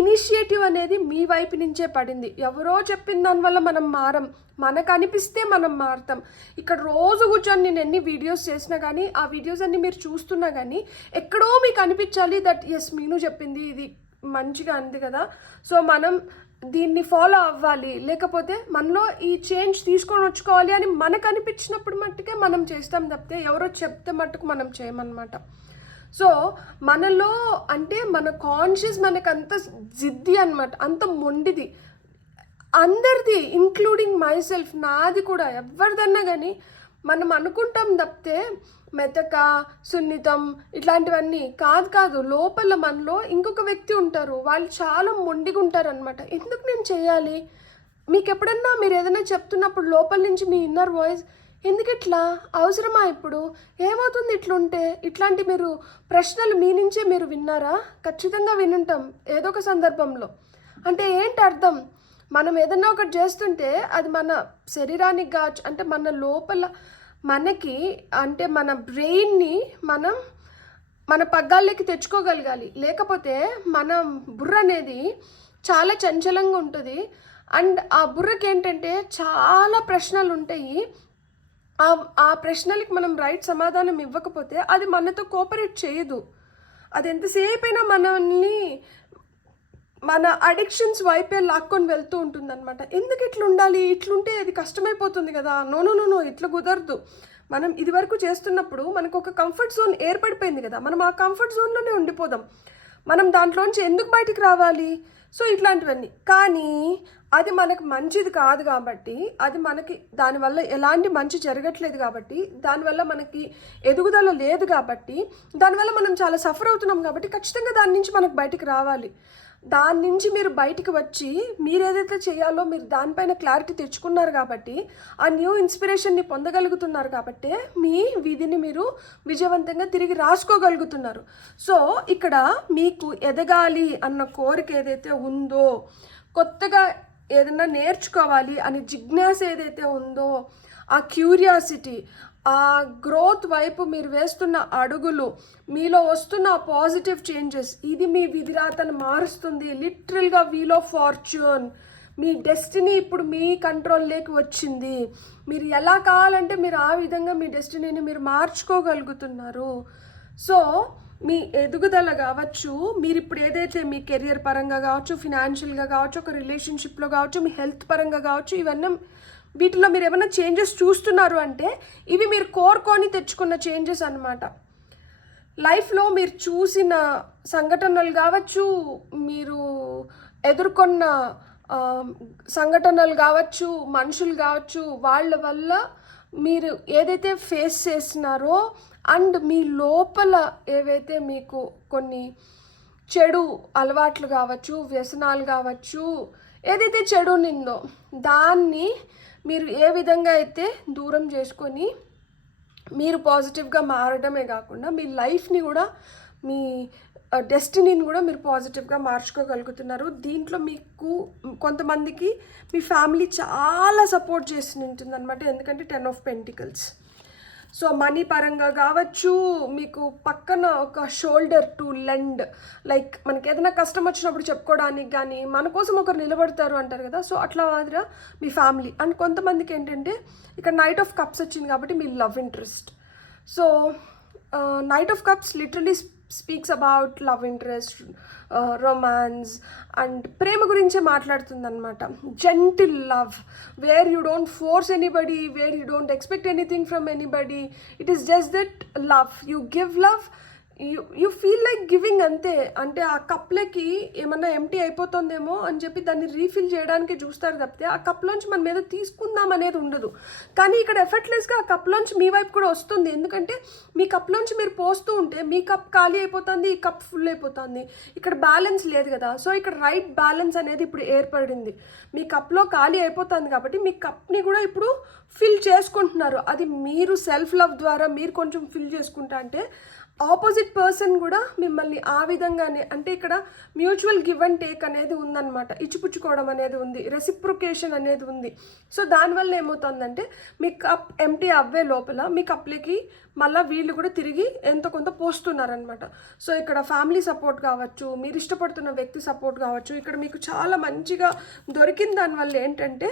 ఇనిషియేటివ్ అనేది మీ వైపు నుంచే పడింది. ఎవరో చెప్పిన దానివల్ల మనం మారం, మనకు అనిపిస్తే మనం మారుతాం. ఇక్కడ రోజు కూర్చొని నేను ఎన్ని వీడియోస్ చేసినా కానీ, ఆ వీడియోస్ అన్ని మీరు చూస్తున్నా కానీ ఎక్కడో మీకు అనిపించాలి దట్ ఎస్ మీను చెప్పింది ఇది మంచిగా అంది కదా, సో మనం దీన్ని ఫాలో అవ్వాలి, లేకపోతే మనలో ఈ చేంజ్ తీసుకొని వచ్చుకోవాలి అని మనకు అనిపించినప్పుడు మట్టుకే మనం చేస్తాం తప్పితే ఎవరో చెప్తే మట్టుకు మనం చేయమన్నమాట. సో మనలో అంటే మన కాన్షియస్ మనకు అంత జిద్ది అనమాట, అంత మొండిది అందరిది, ఇంక్లూడింగ్ మై సెల్ఫ్, నాది కూడా, ఎవరిదన్నా కానీ మనం అనుకుంటాం తప్పితే మెతక, సున్నితం ఇట్లాంటివన్నీ కాదు. లోపల మనలో ఇంకొక వ్యక్తి ఉంటారు, వాళ్ళు చాలా మొండిగా ఉంటారు అనమాట. ఎందుకు నేను చేయాలి? మీకు ఎప్పుడన్నా మీరు ఏదైనా చెప్తున్నప్పుడు లోపల నుంచి మీ ఇన్నర్ వాయిస్ ఎందుకు ఇట్లా, అవసరమా, ఇప్పుడు ఏమవుతుంది ఇట్లుంటే, ఇట్లాంటి మీరు ప్రశ్నలు మీ నుంచే మీరు విన్నారా? ఖచ్చితంగా వినుంటాం ఏదో ఒక సందర్భంలో. అంటే ఏంటి అర్థం? మనం ఏదన్నా ఒకటి చేస్తుంటే అది మన శరీరానికి కావచ్చు, అంటే మన లోపల మనకి, అంటే మన బ్రెయిన్ని మనం మన పగ్గాల్లోకి తెచ్చుకోగలగాలి. లేకపోతే మన బుర్ర అనేది చాలా చంచలంగా ఉంటుంది అండ్ ఆ బుర్రకి ఏంటంటే చాలా ప్రశ్నలు ఉంటాయి. ఆ ప్రశ్నలకి మనం రైట్ సమాధానం ఇవ్వకపోతే అది మనతో కోఆపరేట్ చేయదు. అది ఎంతసేపు అయినా మనల్ని మన అడిక్షన్స్ వైపే లాక్కొని వెళ్తూ ఉంటుంది అనమాట. ఎందుకు ఇట్లా ఉండాలి, ఇట్లుంటే అది కష్టమైపోతుంది కదా, నో ఇట్లా కుదరదు. మనం ఇది వరకు చేస్తున్నప్పుడు మనకు ఒక కంఫర్ట్ జోన్ ఏర్పడిపోయింది కదా, మనం ఆ కంఫర్ట్ జోన్లోనే ఉండిపోదాం. మనం దాంట్లోంచి ఎందుకు బయటికి రావాలి? సో ఇట్లాంటివన్నీ. కానీ అది మనకు మంచిది కాదు కాబట్టి, అది మనకి దానివల్ల ఎలాంటి మంచి జరగట్లేదు కాబట్టి, దానివల్ల మనకి ఎదుగుదల లేదు కాబట్టి, దానివల్ల మనం చాలా సఫర్ అవుతున్నాం కాబట్టి ఖచ్చితంగా దాని నుంచి మనకు బయటికి రావాలి. దాని నుంచి మీరు బయటికి వచ్చి మీరు ఏదైతే చేయాలో మీరు దానిపైన క్లారిటీ తెచ్చుకున్నారు కాబట్టి ఆ న్యూ ఇన్స్పిరేషన్ని పొందగలుగుతున్నారు కాబట్టి మీ విధిని మీరు విజయవంతంగా తిరిగి రాసుకోగలుగుతున్నారు. సో ఇక్కడ మీకు ఎదగాలి అన్న కోరిక ఏదైతే ఉందో, కొత్తగా ఏదైనా నేర్చుకోవాలి అనే జిజ్ఞాస ఏదైతే ఉందో, ఆ క్యూరియాసిటీ, ఆ గ్రోత్ వైపు మీరు వేస్తున్న అడుగులు, మీలో వస్తున్న పాజిటివ్ చేంజెస్, ఇది మీ విధిరాతను మారుస్తుంది. లిటరల్గా వీల్ ఆఫ్ ఫార్చ్యూన్, మీ డెస్టినీ ఇప్పుడు మీ కంట్రోల్లోకి వచ్చింది. మీరు ఎలా కావాలంటే మీరు ఆ విధంగా మీ డెస్టినీని మీరు మార్చుకోగలుగుతున్నారు. సో మీ ఎదుగుదల కావచ్చు, మీరు ఇప్పుడు ఏదైతే మీ కెరియర్ పరంగా కావచ్చు, ఫినాన్షియల్గా కావచ్చు, ఒక రిలేషన్షిప్లో కావచ్చు, మీ హెల్త్ పరంగా కావచ్చు, ఇవన్నీ వీటిలో మీరు ఏమైనా చేంజెస్ చూస్తున్నారు అంటే ఇవి మీరు కోరుకొని తెచ్చుకున్న చేంజెస్ అన్నమాట. లైఫ్లో మీరు చూసిన సంఘటనలు కావచ్చు, మీరు ఎదుర్కొన్న సంఘటనలు కావచ్చు, మనుషులు కావచ్చు, వాళ్ళ వల్ల మీరు ఏదైతే ఫేస్ చేస్తున్నారో అండ్ మీ లోపల ఏవైతే మీకు కొన్ని చెడు అలవాట్లు కావచ్చు, వ్యసనాలు కావచ్చు, ఏదైతే చెడు నిందో దాన్ని మీరు ఏ విధంగా అయితే దూరం చేసుకొని మీరు పాజిటివ్గా మారడమే కాకుండా మీ లైఫ్ని కూడా, మీ డెస్టినీని కూడా మీరు పాజిటివ్గా మార్చుకోగలుగుతున్నారు. దీంట్లో మీకు కొంతమందికి మీ ఫ్యామిలీ చాలా సపోర్ట్ చేసి ఉంటుంది అనమాట. ఎందుకంటే 10 of Pentacles. సో మనీ పరంగా కావచ్చు, మీకు పక్కన ఒక షోల్డర్ టు లెండ్, లైక్ మనకి ఏదైనా కష్టం వచ్చినప్పుడు చెప్పుకోవడానికి కానీ మన కోసం ఒకరు నిలబడతారు అంటారు కదా. సో అట్లా మాదిరిగా మీ ఫ్యామిలీ. అండ్ కొంతమందికి ఏంటంటే ఇక్కడ నైట్ ఆఫ్ కప్స్ వచ్చింది కాబట్టి మీ love interest. So knight of cups literally speaks about love interest, romance and ప్రేమ గురించే మాట్లాడుతుంది అనమాట. Gentle love, where you don't force anybody, where you don't expect anything from anybody. It is just that love, you give love, you feel like giving అంతే. అంటే ఆ కప్లకి ఏమన్నా ఎంటీ అయిపోతుందేమో అని చెప్పి దాన్ని రీఫిల్ చేయడానికి చూస్తారు తప్పితే ఆ కప్లోంచి మన మీద తీసుకుందాం అనేది ఉండదు. కానీ ఇక్కడ ఎఫర్ట్లెస్గా ఆ కప్లోంచి మీ వైపు కూడా వస్తుంది. ఎందుకంటే మీ కప్లోంచి మీరు పోస్తూ ఉంటే మీ కప్ ఖాళీ అయిపోతుంది, ఈ కప్ ఫుల్ అయిపోతుంది. ఇక్కడ బ్యాలెన్స్ లేదు కదా. సో ఇక్కడ రైట్ బ్యాలెన్స్ అనేది ఇప్పుడు ఏర్పడింది. మీ కప్లో ఖాళీ అయిపోతుంది కాబట్టి మీ కప్ని కూడా ఇప్పుడు ఫిల్ చేసుకుంటున్నారు. అది మీరు సెల్ఫ్ లవ్ ద్వారా మీరు కొంచెం ఫిల్ చేసుకుంటా అంటే ఆపోజిట్ పర్సన్ కూడా మిమ్మల్ని ఆ విధంగానే, అంటే ఇక్కడ మ్యూచువల్ గివ్ అండ్ టేక్ అనేది ఉందన్నమాట. ఇచ్చిపుచ్చుకోవడం అనేది ఉంది, రెసిప్రొకేషన్ అనేది ఉంది. సో దానివల్ల ఏమవుతుందంటే మీ కప్ ఎంటీ అవ్వే లోపల మీ కప్లకి మళ్ళీ వీళ్ళు కూడా తిరిగి ఎంతో కొంత పోస్తున్నారనమాట. సో ఇక్కడ ఫ్యామిలీ సపోర్ట్ కావచ్చు, మీరు ఇష్టపడుతున్న వ్యక్తి సపోర్ట్ కావచ్చు, ఇక్కడ మీకు చాలా మంచిగా దొరికిన దానివల్ల ఏంటంటే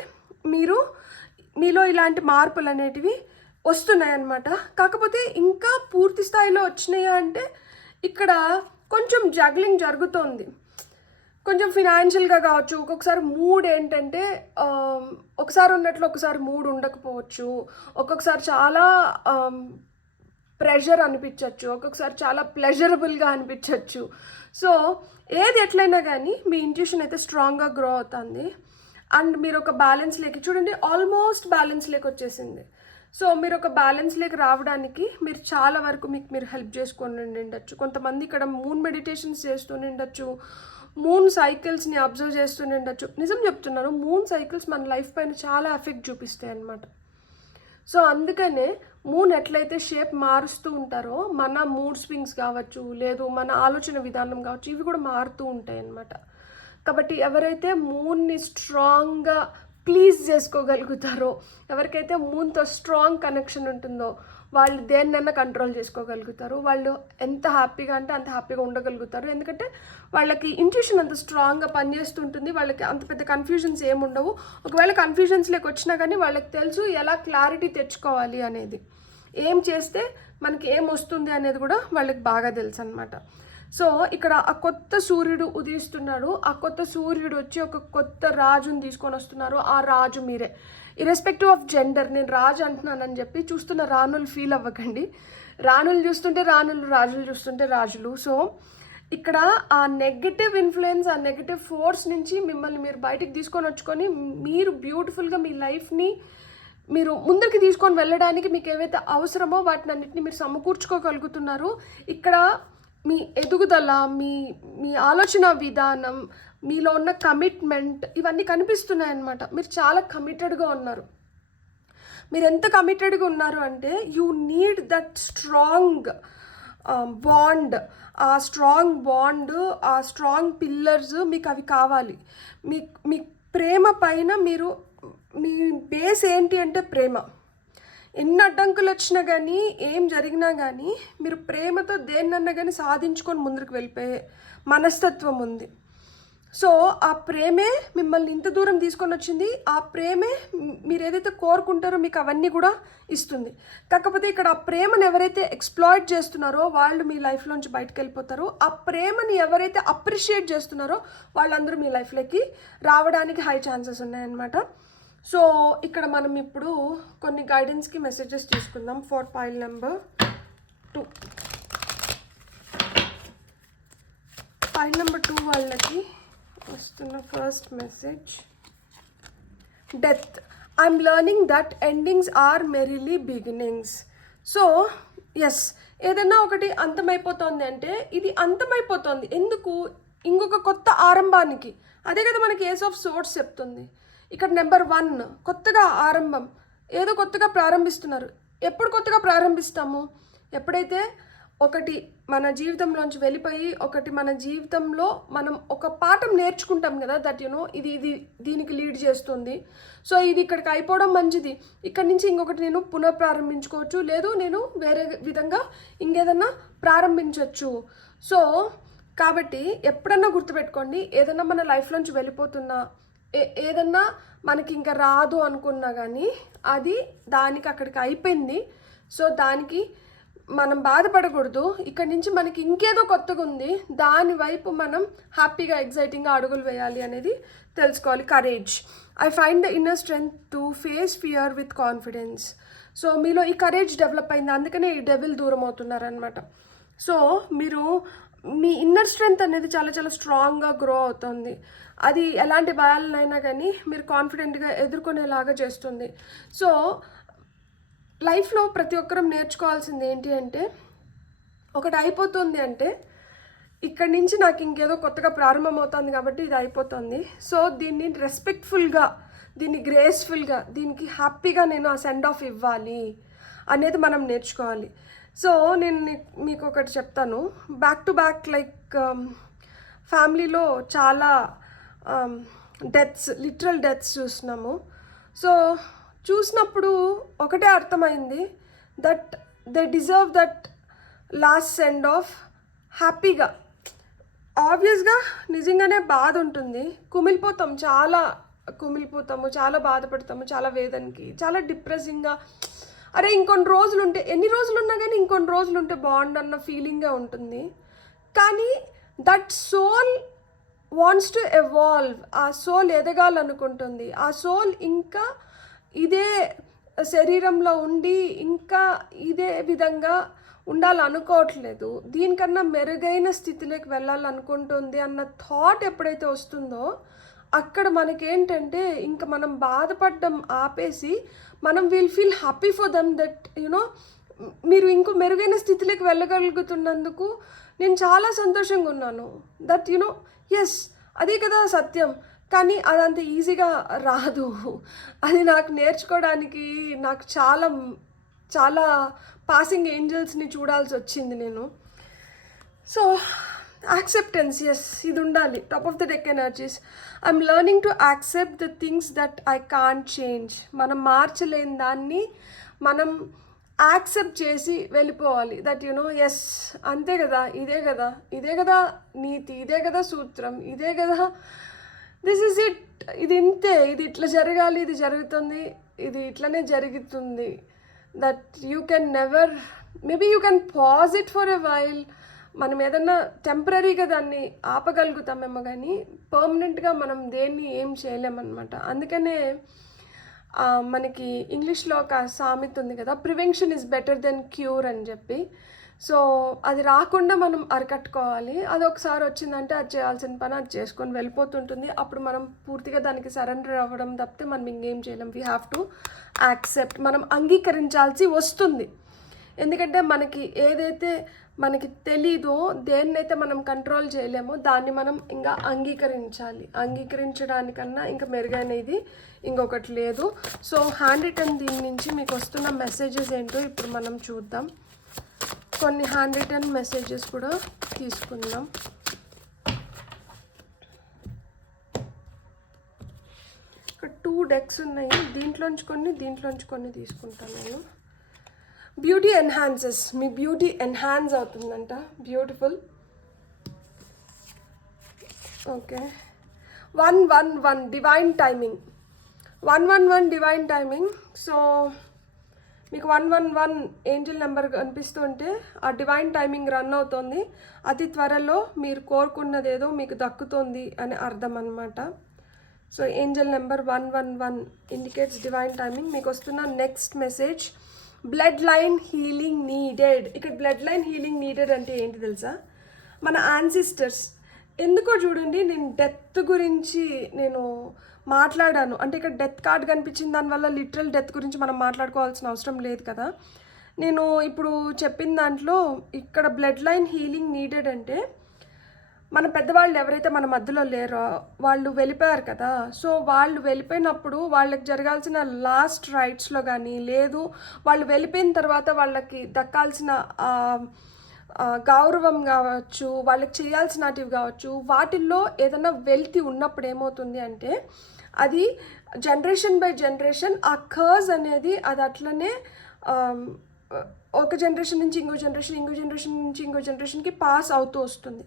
మీలో ఇలాంటి మార్పులు అనేటివి వస్తున్నాయన్నమాట. కాకపోతే ఇంకా పూర్తి స్థాయిలో వచ్చినాయా అంటే ఇక్కడ కొంచెం జగ్లింగ్ జరుగుతోంది. కొంచెం ఫినాన్షియల్గా కావచ్చు, ఒక్కొక్కసారి మూడ్ ఏంటంటే ఒకసారి ఉన్నట్లు ఒకసారి మూడ్ ఉండకపోవచ్చు, ఒక్కొక్కసారి చాలా ప్రెషర్ అనిపించవచ్చు, ఒక్కొక్కసారి చాలా ప్లెజరబుల్గా అనిపించవచ్చు. సో ఏది ఎట్లయినా కానీ మీ ఇంట్యూషన్ అయితే స్ట్రాంగ్గా గ్రో అవుతుంది. అండ్ మీరు ఒక బ్యాలెన్స్ లేక చూడండి, ఆల్మోస్ట్ బ్యాలెన్స్ లేక వచ్చేసింది. సో మీరు ఒక బ్యాలెన్స్లోకి రావడానికి మీరు చాలా వరకు మీరు హెల్ప్ చేసుకొని ఉండొచ్చు. కొంతమంది ఇక్కడ మూన్ మెడిటేషన్స్ చేస్తూనే ఉండొచ్చు, మూన్ సైకిల్స్ని అబ్జర్వ్ చేస్తూనే ఉండొచ్చు. నిజం చెప్తున్నాను, మూన్ సైకిల్స్ మన లైఫ్ పైన చాలా ఎఫెక్ట్ చూపిస్తాయి అన్నమాట. సో అందుకనే మూన్ ఎట్లయితే షేప్ మారుస్తూ ఉంటారో మన మూడ్ స్వింగ్స్ కావచ్చు, లేదు మన ఆలోచన విధానం కావచ్చు, ఇవి కూడా మారుతూ ఉంటాయి అన్నమాట. కాబట్టి ఎవరైతే మూన్ని స్ట్రాంగ్గా ప్లీజ్ చేసుకోగలుగుతారో, ఎవరికైతే మూన్తో స్ట్రాంగ్ కనెక్షన్ ఉంటుందో వాళ్ళు దేన్నైనా కంట్రోల్ చేసుకోగలుగుతారు. వాళ్ళు ఎంత హ్యాపీగా అంటే అంత హ్యాపీగా ఉండగలుగుతారు. ఎందుకంటే వాళ్ళకి ఇంట్యూషన్ అంత స్ట్రాంగ్గా పనిచేస్తుంటుంది. వాళ్ళకి అంత పెద్ద కన్ఫ్యూజన్స్ ఏమి ఉండవు. ఒకవేళ కన్ఫ్యూజన్స్లోకి వచ్చినా కానీ వాళ్ళకి తెలుసు ఎలా క్లారిటీ తెచ్చుకోవాలి అనేది, ఏం చేస్తే మనకి ఏం వస్తుంది అనేది కూడా వాళ్ళకి బాగా తెలుసు అనమాట. సో ఇక్కడ ఆ కొత్త సూర్యుడు ఉదయిస్తున్నాడు. ఆ కొత్త సూర్యుడు వచ్చి ఒక కొత్త రాజుని తీసుకొని వస్తున్నారు. ఆ రాజు మీరే, ఇర్రెస్పెక్టివ్ ఆఫ్ జెండర్. నేను రాజు అంటున్నానని చెప్పి చూస్తున్న రాణులు ఫీల్ అవ్వకండి. రాణులు చూస్తుంటే రాణులు, రాజులు చూస్తుంటే రాజులు. సో ఇక్కడ ఆ నెగటివ్ ఇన్ఫ్లుయెన్స్, ఆ నెగటివ్ ఫోర్స్ నుంచి మిమ్మల్ని మీరు బయటికి తీసుకొని వచ్చుకొని మీరు బ్యూటిఫుల్గా మీ లైఫ్ని మీరు ముందరికి తీసుకొని వెళ్ళడానికి మీకు ఏవైతే అవసరమో వాటిని అన్నింటినీ మీరు సమకూర్చుకోగలుగుతున్నారు. ఇక్కడ మీ ఎదుగుదల, మీ మీ ఆలోచన విధానం, మీలో ఉన్న కమిట్మెంట్ ఇవన్నీ కనిపిస్తున్నాయన్నమాట. మీరు చాలా కమిటెడ్గా ఉన్నారు. మీరు ఎంత కమిటెడ్గా ఉన్నారు అంటే you need that strong bond. ఆ స్ట్రాంగ్ బాండ్, ఆ స్ట్రాంగ్ పిల్లర్స్ మీకు అవి కావాలి. మీ ప్రేమ పైన మీరు, మీ బేస్ ఏంటి అంటే ప్రేమ. ఎన్ని అడ్డంకులు వచ్చినా కానీ, ఏం జరిగినా కానీ మీరు ప్రేమతో దేన్నన్నా కానీ సాధించుకొని ముందుకు వెళ్ళిపోయే మనస్తత్వం ఉంది. సో ఆ ప్రేమే మిమ్మల్ని ఇంత దూరం తీసుకొని వచ్చింది. ఆ ప్రేమే మీరు ఏదైతే కోరుకుంటారో మీకు అవన్నీ కూడా ఇస్తుంది. కాకపోతే ఇక్కడ ఆ ప్రేమను ఎవరైతే ఎక్స్ప్లాయిట్ చేస్తున్నారో వాళ్ళు మీ లైఫ్లోంచి బయటకు వెళ్ళిపోతారు. ఆ ప్రేమని ఎవరైతే అప్రిషియేట్ చేస్తున్నారో వాళ్ళందరూ మీ లైఫ్లోకి రావడానికి హై ఛాన్సెస్ ఉన్నాయన్నమాట. సో ఇక్కడ మనం ఇప్పుడు కొన్ని గైడెన్స్కి మెసేజెస్ తీసుకుందాం for pile number 2. Pile number 2 వాళ్ళకి వస్తున్న first message, death. I'm learning that endings are merely beginnings. So yes, ఏదైనా ఒకటి అంతమైపోతుంది అంటే ఇది అంతమైపోతుంది ఎందుకు? ఇంకొక కొత్త ఆరంభానికి. అదే కదా మనకి ఏస్ ఆఫ్ సోర్స్ చెప్తుంది. ఇక్కడ నెంబర్ 1 కొత్తగా ఆరంభం, ఏదో కొత్తగా ప్రారంభిస్తున్నారు. ఎప్పుడు కొత్తగా ప్రారంభిస్తాము? ఎప్పుడైతే ఒకటి మన జీవితంలోంచి వెళ్ళిపోయి ఒకటి మన జీవితంలో మనం ఒక పాఠం నేర్చుకుంటాం కదా, దట్ యునో ఇది దీనికి లీడ్ చేస్తుంది. సో ఇది ఇక్కడికి అయిపోవడం మంచిది, ఇక్కడి నుంచి ఇంకొకటి నేను పునఃప్రారంభించుకోవచ్చు, లేదు నేను వేరే విధంగా ఇంకేదన్నా ప్రారంభించవచ్చు. సో కాబట్టి ఎప్పుడన్నా గుర్తుపెట్టుకోండి, ఏదన్నా మన లైఫ్లోంచి వెళ్ళిపోతున్నా, ఏదన్నా మనకి ఇంకా రాదు అనుకున్నా కానీ అది దానికి అక్కడికి అయిపోయింది. సో దానికి మనం బాధపడకూడదు. ఇక్కడి నుంచి మనకి ఇంకేదో కొత్తగా ఉంది, దాని వైపు మనం హ్యాపీగా ఎగ్జైటింగ్గా అడుగులు వేయాలి అనేది తెలుసుకోవాలి. Courage. I find the inner strength to face fear with confidence. So మీలో ఈ కరేజ్ డెవలప్ అయింది, అందుకనే ఈ డెవిల్ దూరం అవుతున్నారనమాట. సో మీరు మీ ఇన్నర్ స్ట్రెంగ్త్ అనేది చాలా చాలా స్ట్రాంగ్గా గ్రో అవుతుంది. అది ఎలాంటి భయాలనైనా కానీ మీరు కాన్ఫిడెంట్గా ఎదుర్కొనేలాగా చేస్తుంది. సో లైఫ్లో ప్రతి ఒక్కరం నేర్చుకోవాల్సింది ఏంటి అంటే, ఒకటి అయిపోతుంది అంటే ఇక్కడి నుంచి నాకు ఇంకేదో కొత్తగా ప్రారంభం అవుతుంది కాబట్టి ఇది అయిపోతుంది. సో దీన్ని రెస్పెక్ట్ఫుల్గా, దీన్ని గ్రేస్ఫుల్గా, దీనికి హ్యాపీగా నేను ఆ సెండ్ ఆఫ్ ఇవ్వాలి అనేది మనం నేర్చుకోవాలి. సో నేను మీకు ఒకటి చెప్తాను. బ్యాక్ టు బ్యాక్ లైక్ ఫ్యామిలీలో చాలా డెత్స్, లిటరల్ డెత్స్ చూస్తున్నాము. సో చూసినప్పుడు ఒకటే అర్థమైంది, that they deserve that last send off హ్యాపీగా. ఆబ్వియస్గా నిజంగానే బాధ ఉంటుంది, కుమిలిపోతాము, చాలా కుమిలిపోతాము, చాలా బాధపడతాము, చాలా వేదనకి, చాలా డిప్రెసింగ్గా, అరే ఇంకొన్ని రోజులు ఉంటే, ఎన్ని రోజులు ఉన్నా కానీ ఇంకొన్ని రోజులు ఉంటే బాగుండు అన్న ఫీలింగ్గా ఉంటుంది. కానీ that soul wants to evolve. ఆ సోల్ ఎదగాలనుకుంటుంది. ఆ సోల్ ఇంకా ఇదే శరీరంలో ఉండి ఇంకా ఇదే విధంగా ఉండాలనుకోవట్లేదు, దీనికన్నా మెరుగైన స్థితిలోకి వెళ్ళాలనుకుంటుంది అన్న థాట్ ఎప్పుడైతే వస్తుందో అక్కడ మనకేంటంటే ఇంకా మనం బాధపడడం ఆపేసి మనం will feel happy for them that you know మీరు ఇంకో మెరుగైన స్థితిలోకి వెళ్ళగలుగుతున్నందుకు నేను చాలా సంతోషంగా ఉన్నాను. దట్ యునో ఎస్, అదే కదా సత్యం. కానీ అదంత ఈజీగా రాదు. అది నాకు నేర్చుకోవడానికి నాకు చాలా చాలా పాసింగ్ ఏంజల్స్ని చూడాల్సి వచ్చింది నేను. సో యాక్సెప్టెన్స్, ఎస్, ఇది ఉండాలి. Top of the deck energies. I'm learning to accept the things that I can't change. మనం మార్చలేని దాన్ని మనం యాక్సెప్ట్ చేసి వెళ్ళిపోవాలి. దట్ యునో ఎస్, అంతే కదా, ఇదే కదా, ఇదే కదా నీతి, ఇదే కదా సూత్రం, ఇదే కదా, దిస్ ఈజ్ ఇట్, ఇది ఇంతే, ఇది ఇట్లా జరగాలి, ఇది జరుగుతుంది, ఇది ఇట్లనే జరుగుతుంది. That you can never, maybe you can pause it for a while. మనం ఏదన్నా టెంపరీగా దాన్ని ఆపగలుగుతామేమో కానీ పర్మనెంట్గా మనం దేన్ని ఏం చేయలేమన్నమాట. అందుకనే మనకి ఇంగ్లీష్లో ఒక సామెత ఉంది కదా, prevention is better than cure అని చెప్పి. సో అది రాకుండా మనం అరికట్టుకోవాలి. అది ఒకసారి వచ్చిందంటే అది చేయాల్సిన పని అది చేసుకొని వెళ్ళిపోతుంటుంది. అప్పుడు మనం పూర్తిగా దానికి సరెండర్ అవ్వడం తప్పితే మనం ఇంకేం చేయలేం. We have to accept. మనం అంగీకరించాల్సి వస్తుంది. ఎందుకంటే ఏదైతే మనకి తెలీదో, దేన్నైతే మనం కంట్రోల్ చేయలేమో దాన్ని మనం ఇంకా అంగీకరించాలి. అంగీకరించడానికన్నా ఇంకా మెరుగైనది ఇంకొకటి లేదు. సో హ్యాండ్ రిటన్ దీని నుంచి మీకు వస్తున్న మెసేజెస్ ఏంటో ఇప్పుడు మనం చూద్దాం. కొన్ని హ్యాండ్ రిటన్ మెసేజెస్ కూడా తీసుకుందాం. ఇక్కడ 2 డెక్స్ ఉన్నాయి. దీంట్లోంచి కొన్ని తీసుకుంటాను నేను. బ్యూటీ ఎన్హాన్సెస్, మీ బ్యూటీ ఎన్హాన్స్ అవుతుందంట. Beautiful. Okay. 111 divine timing. 111 divine timing. So మీకు 111 ఏంజల్ నెంబర్ కనిపిస్తుంటే ఆ డివైన్ టైమింగ్ రన్ అవుతుంది. అతి త్వరలో మీరు కోరుకున్నదేదో మీకు దక్కుతుంది అని అర్థం అన్నమాట. So Angel number 111 indicates divine timing. మీకు వస్తున్న next message, blood line healing needed. ఇక్కడ బ్లడ్ లైన్ హీలింగ్ నీడెడ్ అంటే ఏంటి తెలుసా? మన యాన్సిస్టర్స్. ఎందుకో చూడండి, నేను డెత్ గురించి మాట్లాడాను. అంటే ఇక్కడ డెత్ కార్డ్ కనిపించింది, దానివల్ల లిటరల్ డెత్ గురించి మనం మాట్లాడుకోవాల్సిన అవసరం లేదు కదా. నేను ఇప్పుడు చెప్పిన దాంట్లో ఇక్కడ బ్లడ్ లైన్ హీలింగ్ నీడెడ్ అంటే మన పెద్దవాళ్ళు ఎవరైతే మన మధ్యలో లేరో వాళ్ళు వెళ్ళిపోయారు కదా. సో వాళ్ళు వెళ్ళిపోయినప్పుడు వాళ్ళకి జరగాల్సిన లాస్ట్ రైట్స్లో కానీ, లేదు వాళ్ళు వెళ్ళిపోయిన తర్వాత వాళ్ళకి దక్కాల్సిన గౌరవం కావచ్చు, వాళ్ళకి చేయాల్సినటివి కావచ్చు, వాటిల్లో ఏదైనా వెల్తి ఉన్నప్పుడు ఏమవుతుంది అంటే అది జనరేషన్ బై జనరేషన్ ఆ కర్స్ అనేది అది అట్లనే ఒక జనరేషన్ నుంచి ఇంకో జనరేషన్ నుంచి ఇంకో జనరేషన్కి పాస్ అవుతూ వస్తుంది.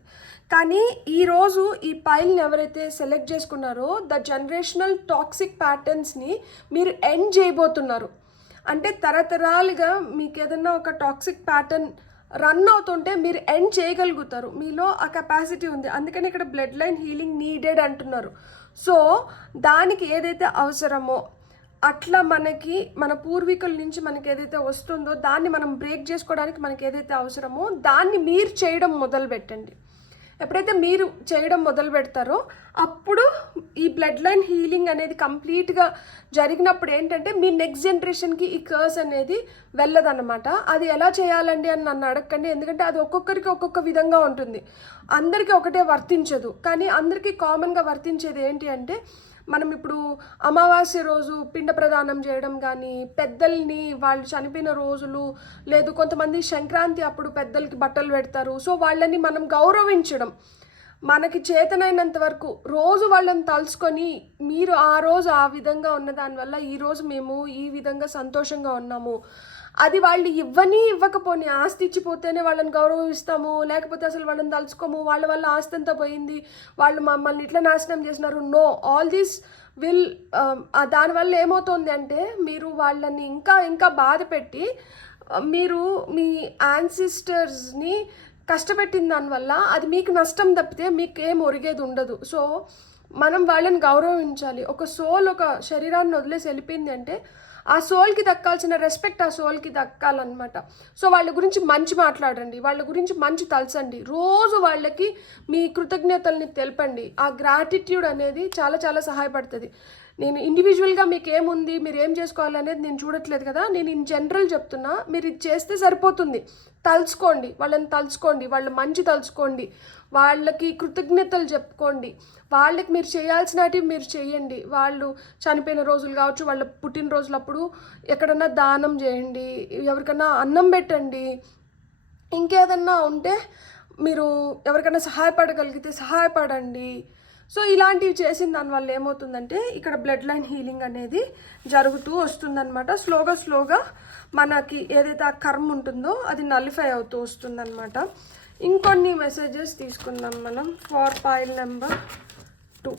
కానీ ఈరోజు ఈ పైల్ని ఎవరైతే సెలెక్ట్ చేసుకున్నారో ద జనరేషనల్ టాక్సిక్ ప్యాటర్న్స్ని మీరు ఎండ్ చేయబోతున్నారు. అంటే తరతరాలుగా మీకు ఏదన్నా ఒక టాక్సిక్ ప్యాటర్న్ రన్ అవుతుంటే మీరు ఎండ్ చేయగలుగుతారు. మీలో ఆ కెపాసిటీ ఉంది. అందుకని ఇక్కడ బ్లడ్ లైన్ హీలింగ్ నీడెడ్ అంటున్నారు. సో దానికి ఏదైతే అవసరమో అట్లా మనకి మన పూర్వీకుల నుంచి మనకి ఏదైతే వస్తుందో దాన్ని మనం బ్రేక్ చేసుకోవడానికి మనకి ఏదైతే అవసరమో దాన్ని మీరు చేయడం మొదలు పెట్టండి. ఎప్పుడైతే మీరు చేయడం మొదలు పెడతారో అప్పుడు ఈ బ్లడ్ లైన్ హీలింగ్ అనేది కంప్లీట్గా జరిగినప్పుడు ఏంటంటే మీ నెక్స్ట్ జనరేషన్కి ఈ కర్స్ అనేది వెళ్ళదన్నమాట. అది ఎలా చేయాలండి అని నన్ను అడగండి, ఎందుకంటే అది ఒక్కొక్కరికి ఒక్కొక్క విధంగా ఉంటుంది. అందరికీ ఒకటే వర్తించదు. కానీ అందరికీ కామన్గా వర్తించేది ఏంటి అంటే మనం ఇప్పుడు అమావాస్య రోజు పిండ ప్రదానం చేయడం కానీ, పెద్దల్ని వాళ్ళు చనిపోయిన రోజులు, లేదు కొంతమంది సంక్రాంతి అప్పుడు పెద్దలకి బట్టలు పెడతారు. సో వాళ్ళని మనం గౌరవించడం, మనకి చేతనైనంత వరకు రోజు వాళ్ళని తలుచుకొని మీరు ఆ రోజు ఆ విధంగా ఉన్న దానివల్ల ఈరోజు మేము ఈ విధంగా సంతోషంగా ఉన్నాము. అది వాళ్ళు ఇవ్వకపోని ఆస్తి ఇచ్చిపోతేనే వాళ్ళని గౌరవిస్తాము, లేకపోతే అసలు వాళ్ళని తలుచుకోము, వాళ్ళ వల్ల ఆస్తి అంతా పోయింది, వాళ్ళు మమ్మల్ని ఇట్లా నాశనం చేసినారు. నో, ఆల్ దీస్ విల్ దానివల్ల ఏమవుతుంది అంటే మీరు వాళ్ళని ఇంకా ఇంకా బాధ పెట్టి మీరు మీ యాన్సిస్టర్స్ని కష్టపెట్టిన దానివల్ల అది మీకు నష్టం తప్పితే మీకు ఏం ఒరిగేది ఉండదు. సో మనం వాళ్ళని గౌరవించాలి. ఒక సోల్ ఒక శరీరాన్ని వదిలేసి వెళ్ళిపోయింది అంటే ఆ సోల్కి దక్కాల్సిన రెస్పెక్ట్ ఆ సోల్కి దక్కాలన్నమాట. సో వాళ్ళ గురించి మంచి మాట్లాడండి, వాళ్ళ గురించి మంచి తలచండి, రోజు వాళ్ళకి మీ కృతజ్ఞతల్ని తెలపండి. ఆ గ్రాటిట్యూడ్ అనేది చాలా చాలా సహాయపడుతుంది. నేను ఇండివిజువల్గా మీకు ఏముంది, మీరు ఏం చేసుకోవాలనేది నేను చూడట్లేదు కదా. నేను ఇన్ జనరల్ చెప్తున్నా, మీరు ఇది చేస్తే సరిపోతుంది. తలుచుకోండి, వాళ్ళని తలుచుకోండి, వాళ్ళ మంచి తలుచుకోండి, వాళ్ళకి కృతజ్ఞతలు చెప్పుకోండి, వాళ్ళకి మీరు చేయాల్సినవి మీరు చేయండి. వాళ్ళు చనిపోయిన రోజులు కావచ్చు, వాళ్ళ పుట్టినరోజులప్పుడు ఎక్కడన్నా దానం చేయండి, ఎవరికన్నా అన్నం పెట్టండి, ఇంకేదన్నా ఉంటే మీరు ఎవరికైనా సహాయపడగలిగితే సహాయపడండి. సో ఇలాంటివి చేసిన దానివల్ల ఏమవుతుందంటే ఇక్కడ బ్లడ్ లైన్ హీలింగ్ అనేది జరుగుతూ వస్తుందన్నమాట. స్లోగా మనకి ఏదైతే ఆ కర్మ ఉంటుందో అది నలిఫై అవుతూ వస్తుందన్నమాట. ఇంకొన్ని మెసేజెస్ తీసుకుందాం మనం ఫర్ పైల్ నెంబర్ 2.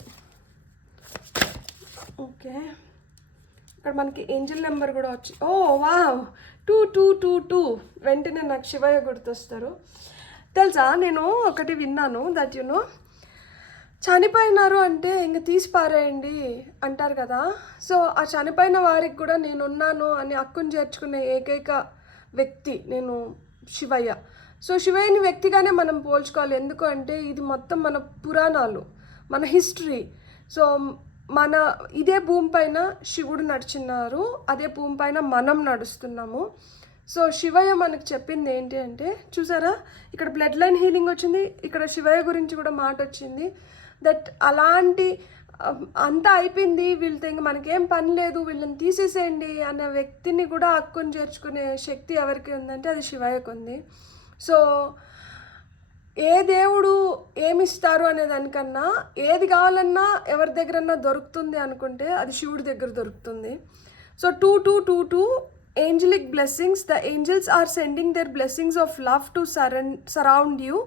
ఓకే, ఇక్కడ మనకి ఏంజల్ నెంబర్ కూడా వచ్చి, ఓ వావ్, 2222. వెంటనే నాకు శివయ్య గుర్తొస్తారు. తెలుసా, నేను ఒకటి విన్నాను, దట్ చనిపోయినారు అంటే ఇంక తీసి పారేయండి అంటారు కదా. సో ఆ చనిపోయిన వారికి కూడా నేనున్నాను అని హక్కును చేర్చుకునే ఏకైక వ్యక్తి నేను శివయ్య. సో శివయ్యని వ్యక్తిగానే మనం పోల్చుకోవాలి. ఎందుకు అంటే ఇది మొత్తం మన పురాణాలు, మన హిస్టరీ. సో మన ఇదే భూమి పైన శివుడు నడిచినారు, అదే భూమి పైన మనం నడుస్తున్నాము. సో శివయ్య మనకు చెప్పింది ఏంటి అంటే, చూసారా ఇక్కడ బ్లడ్ లైన్ హీలింగ్ వచ్చింది, ఇక్కడ శివయ్య గురించి కూడా మాట వచ్చింది. దట్ అలాంటి అంతా అయిపోయింది, వీళ్ళతో ఇంకా మనకేం పని లేదు, వీళ్ళని తీసేసేయండి అనే వ్యక్తిని కూడా హక్కుని చేర్చుకునే శక్తి ఎవరికి ఉందంటే అది శివయ్యకు ఉంది. సో ఏ దేవుడు ఏమిస్తారు అనే దానికన్నా ఏది కావాలన్నా ఎవరి దగ్గరన్నా దొరుకుతుంది అనుకుంటే అది శివుడి దగ్గర దొరుకుతుంది. So 2222 angelic blessings. The angels are sending their blessings of love to surround you.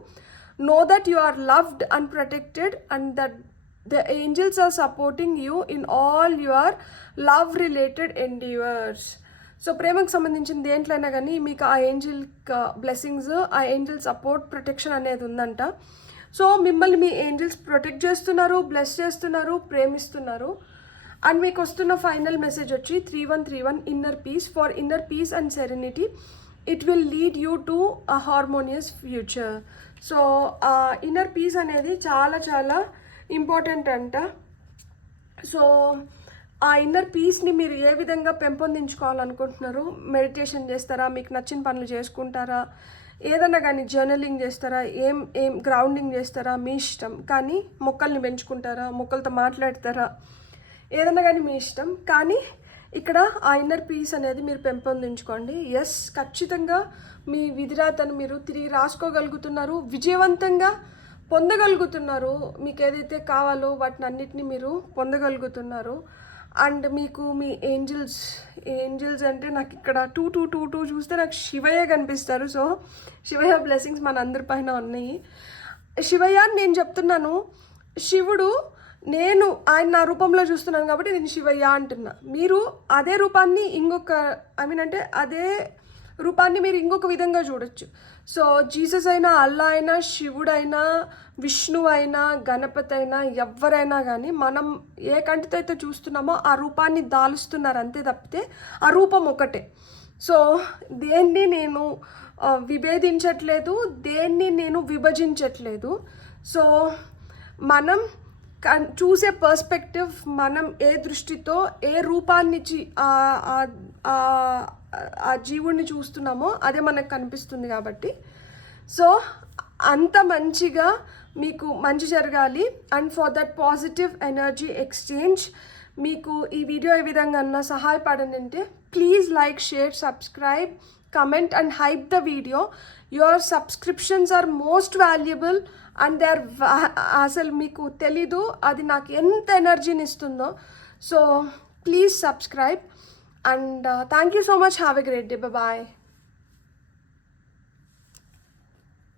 Know that you are loved and protected, and that the angels are supporting you in all your love related endeavors. So ప్రేమకు సంబంధించిన దేంట్లైనా కానీ మీకు ఆ ఏంజిల్ బ్లెస్సింగ్స్, ఆ ఏంజిల్ సపోర్ట్, ప్రొటెక్షన్ అనేది ఉందంట. సో మిమ్మల్ని మీ ఏంజిల్స్ ప్రొటెక్ట్ చేస్తున్నారు, బ్లెస్ చేస్తున్నారు, ప్రేమిస్తున్నారు. అండ్ మీకు వస్తున్న ఫైనల్ మెసేజ్ వచ్చి 3131 inner peace. For inner peace and serenity it will lead you to a harmonious future. So inner peace అనేది చాలా చాలా ఇంపార్టెంట్ అంట. సో ఆ ఇన్నర్ పీస్ని మీరు ఏ విధంగా పెంపొందించుకోవాలనుకుంటున్నారు? మెడిటేషన్ చేస్తారా, మీకు నచ్చిన పనులు చేసుకుంటారా, ఏదన్నా కానీ జర్నలింగ్ చేస్తారా, ఏం గ్రౌండింగ్ చేస్తారా, మీ ఇష్టం. కానీ మొక్కల్ని పెంచుకుంటారా, మొక్కలతో మాట్లాడతారా, ఏదన్నా కానీ మీ ఇష్టం. కానీ ఇక్కడ ఆ ఇన్నర్ పీస్ అనేది మీరు పెంపొందించుకోండి. ఎస్, ఖచ్చితంగా మీ విధిరాతను మీరు తిరిగి రాసుకోగలుగుతున్నారు, విజయవంతంగా పొందగలుగుతున్నారు. మీకు ఏదైతే కావాలో వాటిని అన్నిటినీ మీరు పొందగలుగుతున్నారు. అండ్ మీకు మీ ఏంజిల్స్ అంటే నాకు ఇక్కడ 2222 చూస్తే నాకు శివయ్య కనిపిస్తారు. సో శివయ్య బ్లెస్సింగ్స్ మన అందరి పైన ఉన్నాయి. శివయ్య అని నేను చెప్తున్నాను, శివుడు నేను ఆయన నా రూపంలో చూస్తున్నాను కాబట్టి నేను శివయ్య అంటున్నా. మీరు అదే రూపాన్ని అంటే అదే రూపాన్ని మీరు ఇంకొక విధంగా చూడొచ్చు. సో జీసస్ అయినా, అల్లా అయినా, శివుడైనా, విష్ణువు అయినా, గణపతి అయినా, ఎవరైనా కానీ మనం ఏ కంటితో అయితే చూస్తున్నామో ఆ రూపాన్ని దాలుస్తున్నారు అంతే తప్పితే ఆ రూపం ఒకటే. సో దేన్ని నేను విభేదించట్లేదు, దేన్ని నేను విభజించట్లేదు. సో మనం చూసే పర్స్పెక్టివ్, మనం ఏ దృష్టితో ఏ రూపాన్ని ఆ జీవుడిని చూస్తున్నామో అదే మనకు కనిపిస్తుంది కాబట్టి. సో అంత మంచిగా మీకు మంచి జరగాలి. And for that positive energy exchange మీకు ఈ వీడియో ఏ విధంగా అన్నా సహాయపడనంటే please like, share, subscribe, comment and hype the video. Your subscriptions are most valuable and they are అసలు మీకు తెలీదు అది నాకు ఎంత ఎనర్జీని ఇస్తుందో. So please subscribe and thank you so much. Have a great day. Bye bye.